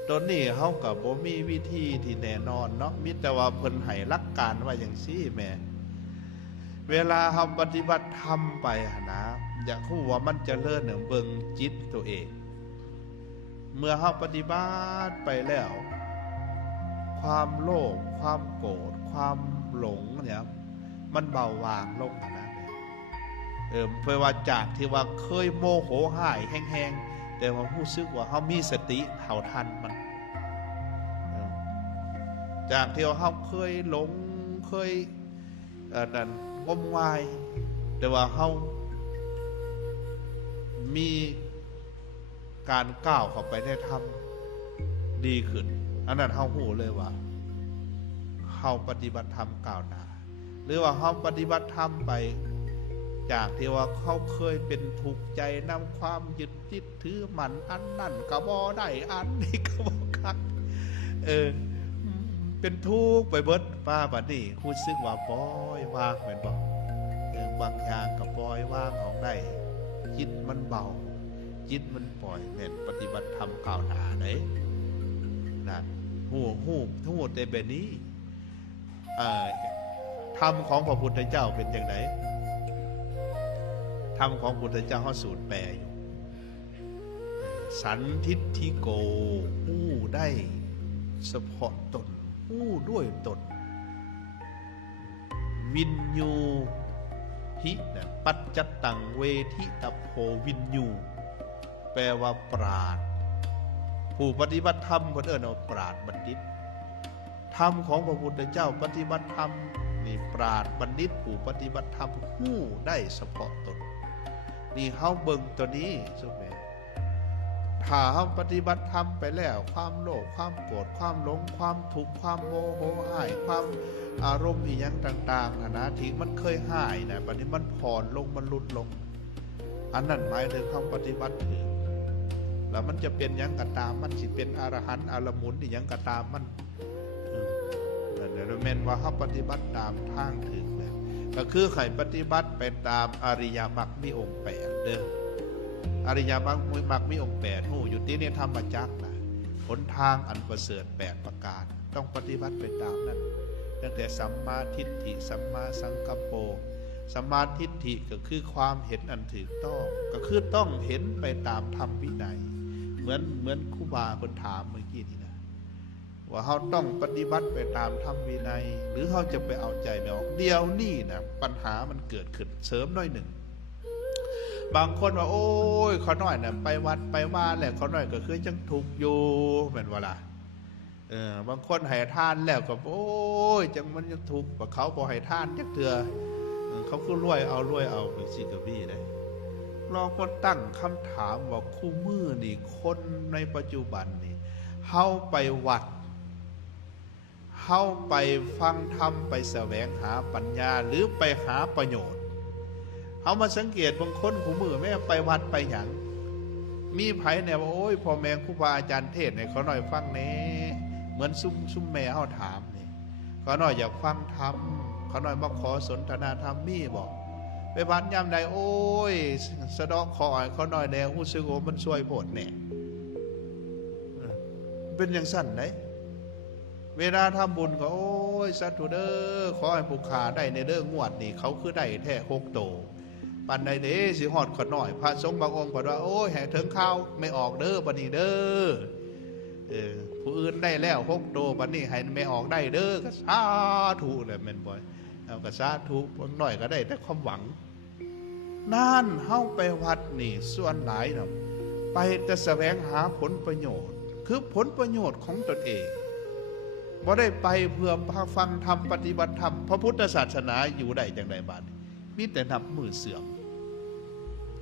ตอนนี้เฮาก็บ่มีวิธีที่แน่นอนเนาะมีแต่ว่าเพิ่นให้หลักการว่าอย่างซี่แม่เวลาเฮาปฏิบัติธรรมไปนะอยากฮู้ว่ามันเจริญเนี่ยเบิ่งจิตตัวเองเมื่อเฮาปฏิบัติไปแล้วความโลภความโกรธความหลงเนี่ยมันเบาบางลงนะเพื่อว่าจากที่ว่าเคยโมโหห่ายแห้งๆแต่ว่ารู้สึกว่าเขามีสติเท่าทันมันจากที่ว่าเขาเคยหลงเคยนั่นงมงายแต่ว่าเขามีการก้าวเข้าไปในธรรมดีขึ้นอันนั้นเขาหูเลยว่าเขาปฏิบัติธรรมก้าวหน้าหรือว่าเขาปฏิบัติธรรมไปจากที่ว่าเขาเคยเป็นทุกข์ใจนำความยึดติดถือมันอันนั่นกระบอได้อันนี้กระบอคักเป็นทุกข์ไปเบิดป้าบัดนี้รู้สึกว่าปล่อยวางเหมือนบอกบางอย่างกับปล่อยวางออกได้จิตมันเบาจิตมันปล่อยเนี่ยปฏิบัติธรรมก้าวหน้าเลยนั่นหูแต่แบบนี้ธรรมของพระพุทธเจ้าเป็นอย่างไรธรรมของพระพุทธเจ้าเขาสูตรแปลอยู่สันทิฏฐิโกผู้ได้เฉพาะตนผู้ด้วยตนวินยูหิปัจจตังเวทิตโพวินยูแปลว่าปราชญ์ผู้ปฏิบัติธรรมคนเอาปราชญ์บัณฑิตธรรมของพระพุทธเจ้าปฏิบัติธรรมนี่ปราชญ์บัณฑิตผู้ปฏิบัติธรรมผู้ได้เฉพาะตนนี่เฮาเบิ่งตัวนี้สุแม่ถ้าเฮาปฏิบัติธรรมไปแล้วความโลภความโกรธความหลงความทุกข์ความโมโหหายความอารมณ์อีหยังต่างๆนะที่มันเคยหายนะบัดนี้มันผ่อนลงมันลดลงอันนั้นหมายถึงเฮาปฏิบัติถึงแล้วมันจะเป็นหยังก็ตามมันสิเป็นอรหันต์อรมุนอีหยังก็ตามมันเดี๋ยวแม่นว่าเฮาปฏิบัติตามทางถึงก็คือใครปฏิบัติไปตามอริยมรรคมีองค์8เด้ออริยมรรคมีองค์8หูอยู่ที่นี่ธรรมจักรนะหนทางอันประเสริฐ8ประการต้องปฏิบัติไปตามนั้นตั้งแต่สัมมาทิฏฐิสัมมาสังกัปโปสัมมาทิฏฐิก็คือความเห็นอันถูกต้องก็คือต้องเห็นไปตามธรรมวินัยเหมือนครูบาคนถามเมื่อกี้นี่นะ ว่าเขาต้องปฏิบัติไปตามธรรมวินัยหรือเขาจะไปเอาใจไม่ออกเดียวนี่นะปัญหามันเกิดขึ้นเสริมน้อยหนึ่งบางคนว่าโอ้ยเขาน้อยนะไปวัดไปว่าแหละเขาน้อยก็คือจังถูกอยู่เหมือนเวลาบางคนให้ทานแล้วก็โอ้ยจังมันยังถูกกว่าเขาพอให้ทานจักเถื่อเขาก็รวยเอาไปสิกบี้ได้เราก็ตั้งคำถามว่าคู่มือนี่คนในปัจจุบันนี่เฮาไปวัดเฮาไปฟังธรรมไปแสวงหาปัญญาหรือไปหาประโยชน์เฮามาสังเกตบางคนคู่มือแม่ไปวัดไปหยังมีไผเนี่ยว่าโอ้ยพ่อแม่ครูบาอาจารย์เทศเนี่ยเขาหน่อยฟังแน่เหมือนซุ่มแม่เฮาถามนี่เขาหน่อยอยากฟังธรรมเขาหน่อยมาขอสนทนาธรรมมีบอกไปวัดยามใดโอ้ยสะดอกคอเขาหน่อยแน่รู้สึกว่ามันช่วยโพดแน่เป็นอย่างสั้นไหนเวลาทำบุญก็โอ้ยสัตว์เด้อขอให้ผู้ขาได้ในเด้องวดนี่เขาคือได้แท้6 โตปันใดเด้สิฮอดขน่อยพระสงฆ์บางองค์บอกว่าโอ้ยแห่ถึงข้าวไม่ออกเด้อบัดนี้เด้อผู้อื่นได้แล้ว6 โตบัดนี้ให้ไม่ออกได้เด้อก็สาธุเลยแม่นบ่เอาก็สาธุบางหน่อยก็ได้แต่ความหวังนั่นเฮาไปวัดนี่ส่วนหลายน่ะไปแต่แสวงหาผลประโยชน์คือผลประโยชน์ของตนเองบ่ได้ไปเพื่อฟังธรรมปฏิบัติธรรมพระพุทธศาสนาอยู่ได้จังได๋บาดมีแต่นับมือเสื่อม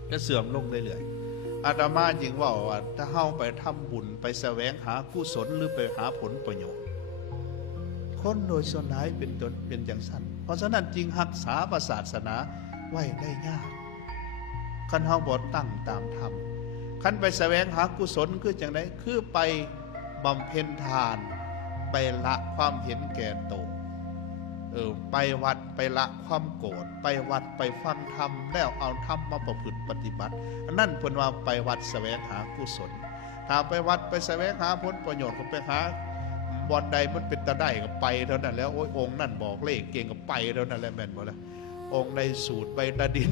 ก็เสื่อมลงเรื่อยๆอาตมาจึงว่าถ้าเฮาไปทำบุญไปแสวงหากุศลหรือไปหาผลประโยชน์คนโดยส่วนใหญ่เป็นจังซั่นเพราะฉะนั้นจึงรักษาศาสนาไว้ได้ยากคันเฮาบ่ตั้งตามธรรมคันไปแสวงหากุศลคือจังได๋คือไปบำเพ็ญทานไปละความเห็นแก่ตนไปวัดไปละความโกรธไปวัดไปฟังธรรมแล้วเอาธรรมมาประพฤติปฏิบัตินั่นเพิ่นว่าไปวัดแสวงหากุศลถ้าไปวัดไปแสวงหาผลประโยชน์ก็ไปหาบ่อนใดมันเป็นตาได้ก็ไปเท่านั้นแล้วโอ้ยองค์นั่นบอกเลขเก่งก็ไปเท่านั้นแหละแม่นบ่ล่ะองค์ในสูตรใบตาดิน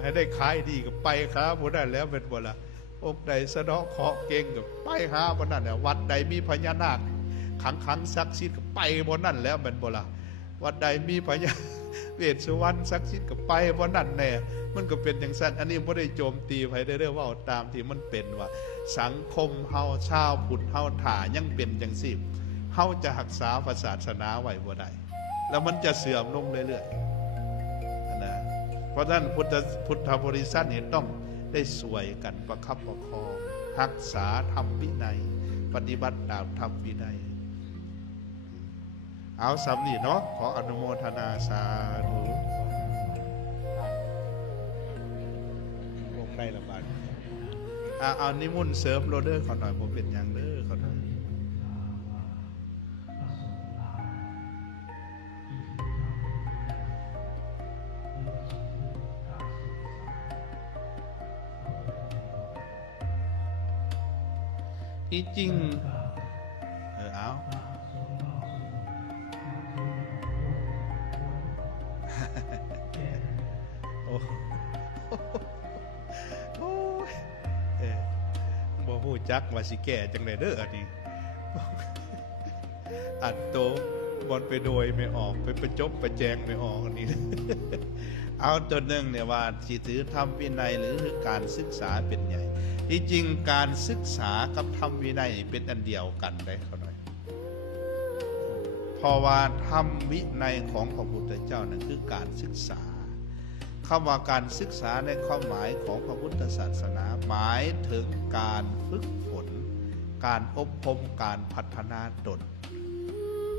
ให้ได้ขายดีก็ไปครับบ่ได้แล้วแม่นบ่ล่ะองค์ใดสะเดาะเคราะห์เก่งก็ไปหาบ่นั่นน่ะวัดใดมีพญานาคขังศักดิ์สิทธิ์ก็ไปบนนั่นแล้วเป็นโบราณวัดใดมีพญาเวสสุวรรณศักดิ์สิทธิ์ก็ไปบนนั่นแน่มันก็เป็นอย่างสั้นอันนี้ไม่ได้โจมตีใครได้เรื่องว่าตามที่มันเป็นว่าสังคมเฮาชาวพุทธเฮาถ่ายังเป็นจังสิเฮาจะรักษาศาสนาไว้บ่ได้แล้วมันจะเสื่อมลงเรื่อยๆนะเพราะฉะนั้นพุทธบริษัทนี่ต้องได้สวยกันประคับประคองรักษาธรรมวินัยปฏิบัติตามธรรมวินัยเอาสำนีเนาะขออนุโมทนาสาธุองค์ได้ละบาทเอานิมนต์เสริมโรเดอร์เขาหน่อยผมเป็นอย่างเด้อเขาหน่อยที่จริงเอาบ่ฮู้จักว่าสิแก่จังได๋เด้ออันนี้อัดโตบอลไปโดยไม่ออกไปประจบประแจงไม่ออกอันนี้ เอาตัวหนึ่งเนี่ยว่าสิถือธรรมวินัยหรือการศึกษาเป็นใหญ่ที่จริงการศึกษากับธรรมวินัยเป็นอันเดียวกันได้เขาหน่อยเพราะว่าธรรมวินัยของพระพุทธเจ้านั่นคือการศึกษาคำว่าการศึกษาในความหมายของพระพุทธศาสนาหมายถึงการฝึกฝนการอบรมการพัฒนาตน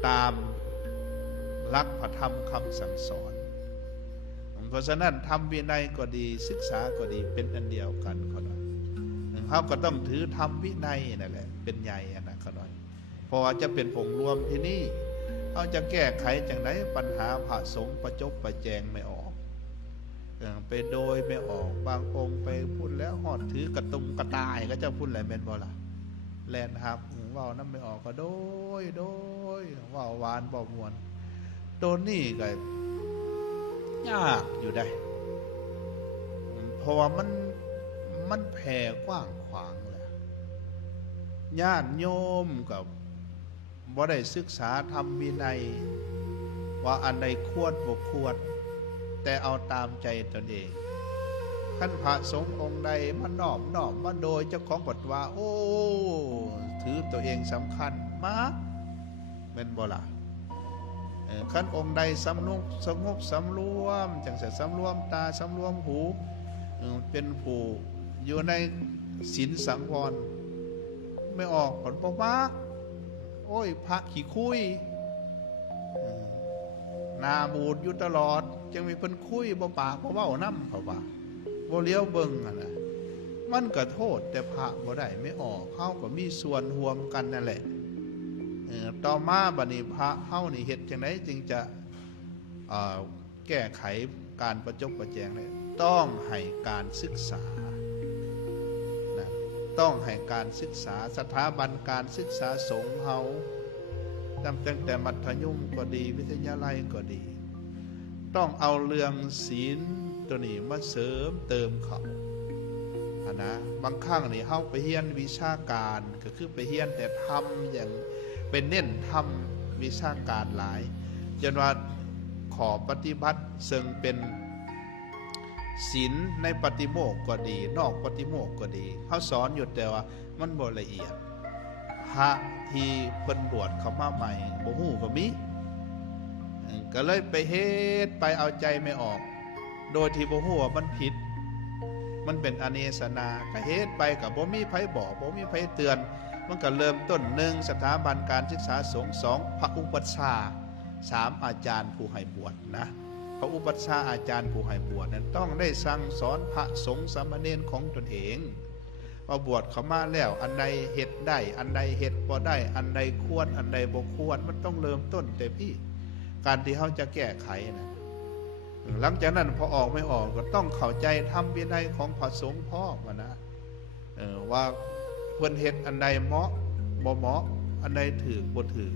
ตามหลักพระธรรมคำสั่งสอนเพราะฉะนั้นธรรมวินัยก็ดีศึกษาก็ดีเป็นอันเดียวกันเขาหน่อยเขาก็ต้องถือธรรมวินัยนั่นแหละเป็นใหญ่นะเขาหน่อยเพราะว่าจะเป็นผงรวมที่นี่เขาจะแก้ไขจังไหนปัญหาพระสงฆ์ประจบประแจงไม่ออกไปโดยไม่ออกบางองค์ไปพูดแล้วหอดถือกระตุงกระตายก็จะพูดอะไรเป็นบ่ล่ะแลนครับว่าวน้ำไม่ออกก็โดยว่าวหวานบ่มวนตัวนี้ก็ยากอยู่ได้เพราะว่ามันแผ่กว้างขวางแหละญาติโยมกับ บ่ได้ศึกษาธรรมวินัยว่าอันใดควรบ่ควรแต่เอาตามใจตนเองขั้นพระสงฆ์องค์ใดมาน้อมมาโดยเจ้าของบทว่าโอ้ถือตัวเองสำคัญมากเป็นบ่ล่ะขั้นองค์ใดสงบสำรวมจังจะสำรวมตาสำรวมหูเป็นผู้อยู่ในศีลสังวรไม่ออกผลบ่มากโอ้ยพระขี้คุยหน้าบูดอยู่ตลอดจังมีเพิ่นคุยบ่ปากบ่เว้านำเขาว่าบ่เลี้ยวเบิ่งอ่ะนะมันก็โทษแต่พระบ่ได้ไม่ออกเฮาก็มีส่วนร่วมกันนั่นแหละต่อมาบัดนี้พระเฮานี่เฮ็ดจังไดจึงจะแก้ไขการประจบประแจงได้ต้องให้การศึกษานะต้องให้การศึกษาสถาบันการศึกษาสงฆ์เฮาตั้งแต่มัธยมก็ดีวิทยาลัยก็ดีต้องเอาเรื่องศีลตัวนี้มาเสริมเติมเขานะบางครั้งนี่เฮาไปเรียนวิชาการก็คือไปเรียนแต่ทำอย่างเป็นเน้นทำวิชาการหลายจนว่าขอปฏิบัติซึ่งเป็นศีลในปฏิโมกข์ก็ดีนอกปฏิโมกข์ก็ดีเขาสอนอยู่แต่ว่ามันบ่ละเอียดพระที่เพิ่นบวชเข้ามาใหม่บ่ฮู้ก็มีก็เลยไปเฮ็ดไปเอาใจไม่ออกโดยที่บ่ฮู้ว่ามันผิดมันเป็นอเนสนาก็เฮ็ดไปก็บ่มีไผบอกบ่มีไผเตือนมันก็เริ่มต้น1สถาบันการศึกษาสงฆ์2พระอุปัชฌาย์3อาจารย์ผู้ให้บวชนะพระอุปัชฌาย์อาจารย์ผู้ให้บวชนั้นต้องได้สั่งสอนพระสงฆ์สามเณรของตนเองว่าบวชเข้ามาแล้วอันใดเฮ็ดได้อันใดเฮ็ดบ่ได้อันใดควรอันใดบ่ควรมันต้องเริ่มต้นแต่พี่การที่เขาจะแก้ไขนะหลังจากนั้นพอออกไม่ออกก็ต้องเข้าใจธรรมวินัยของพระสงฆ์พ่อมานะว่าเพิ่นเฮ็ดอันใดเหมาะบ่เหมาะอันใดถูกบ่ถูก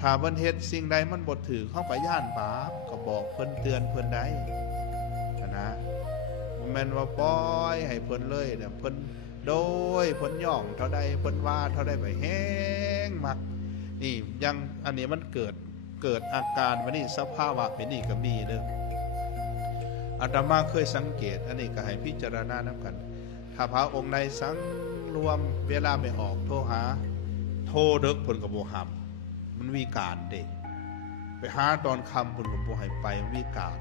ถ้าเพิ่นเฮ็ดสิ่งใดมันบ่ถูกเฮาก็ย่านบาปก็บอกเพิ่นเตือนเพิ่นได้นะบ่แม่นว่าปล่อยให้เพิ่นเลยเนี่ยเพิ่นโดยเพิ่นย่องเท่าใดเพิ่นว่าเท่าใดไปแห้งมักนี่ยังอันนี้มันเกิดอาการวันนี้สภาวะเป็นนี่ก็มีเด้ออาตมาเคยสังเกตอันนี้ก็ให้พิจารณานำกันถ้าพระองค์ใดสังรวมเวลาไม่ออกโทรหาโทรเด็กเพิ่นก็บ่รับมันมีการเด้ไปหาตอนค่ำเพิ่นก็บ่ให้ไปมันมีการ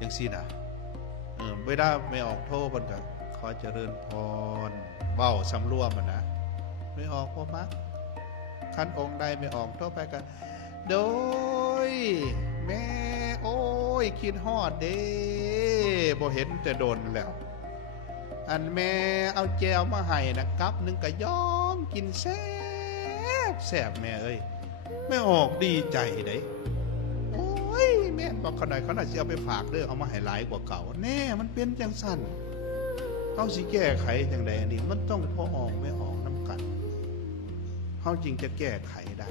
จังซี่น่ะเวลาไม่ออกโทรเพิ่นก็ขอเจริญพรเว้าสำรวมนะไม่ออกบ่มักคันองค์ใดไม่ออกโทรไปก็โดยแม่โอ้ยคิดฮอดเด้บ่เห็นแต่โดนแล้วอันแม่เอาแจวมาให้นะกับนึงก็ยอมกินแซ่บแม่เอ้ยไม่ออกดีใจเด้โอ้ยแม่บอกเขาหน่อยเขาน่าจะเอาไปฝากเด้อเอามาให้หลายกว่าเก่าแน่มันเป็นจังสั่นเขาสิแก้ไขจังใดอันนี้มันต้องพอออกไม่ออกน้ำกันเขาจริงจะแก้ไขได้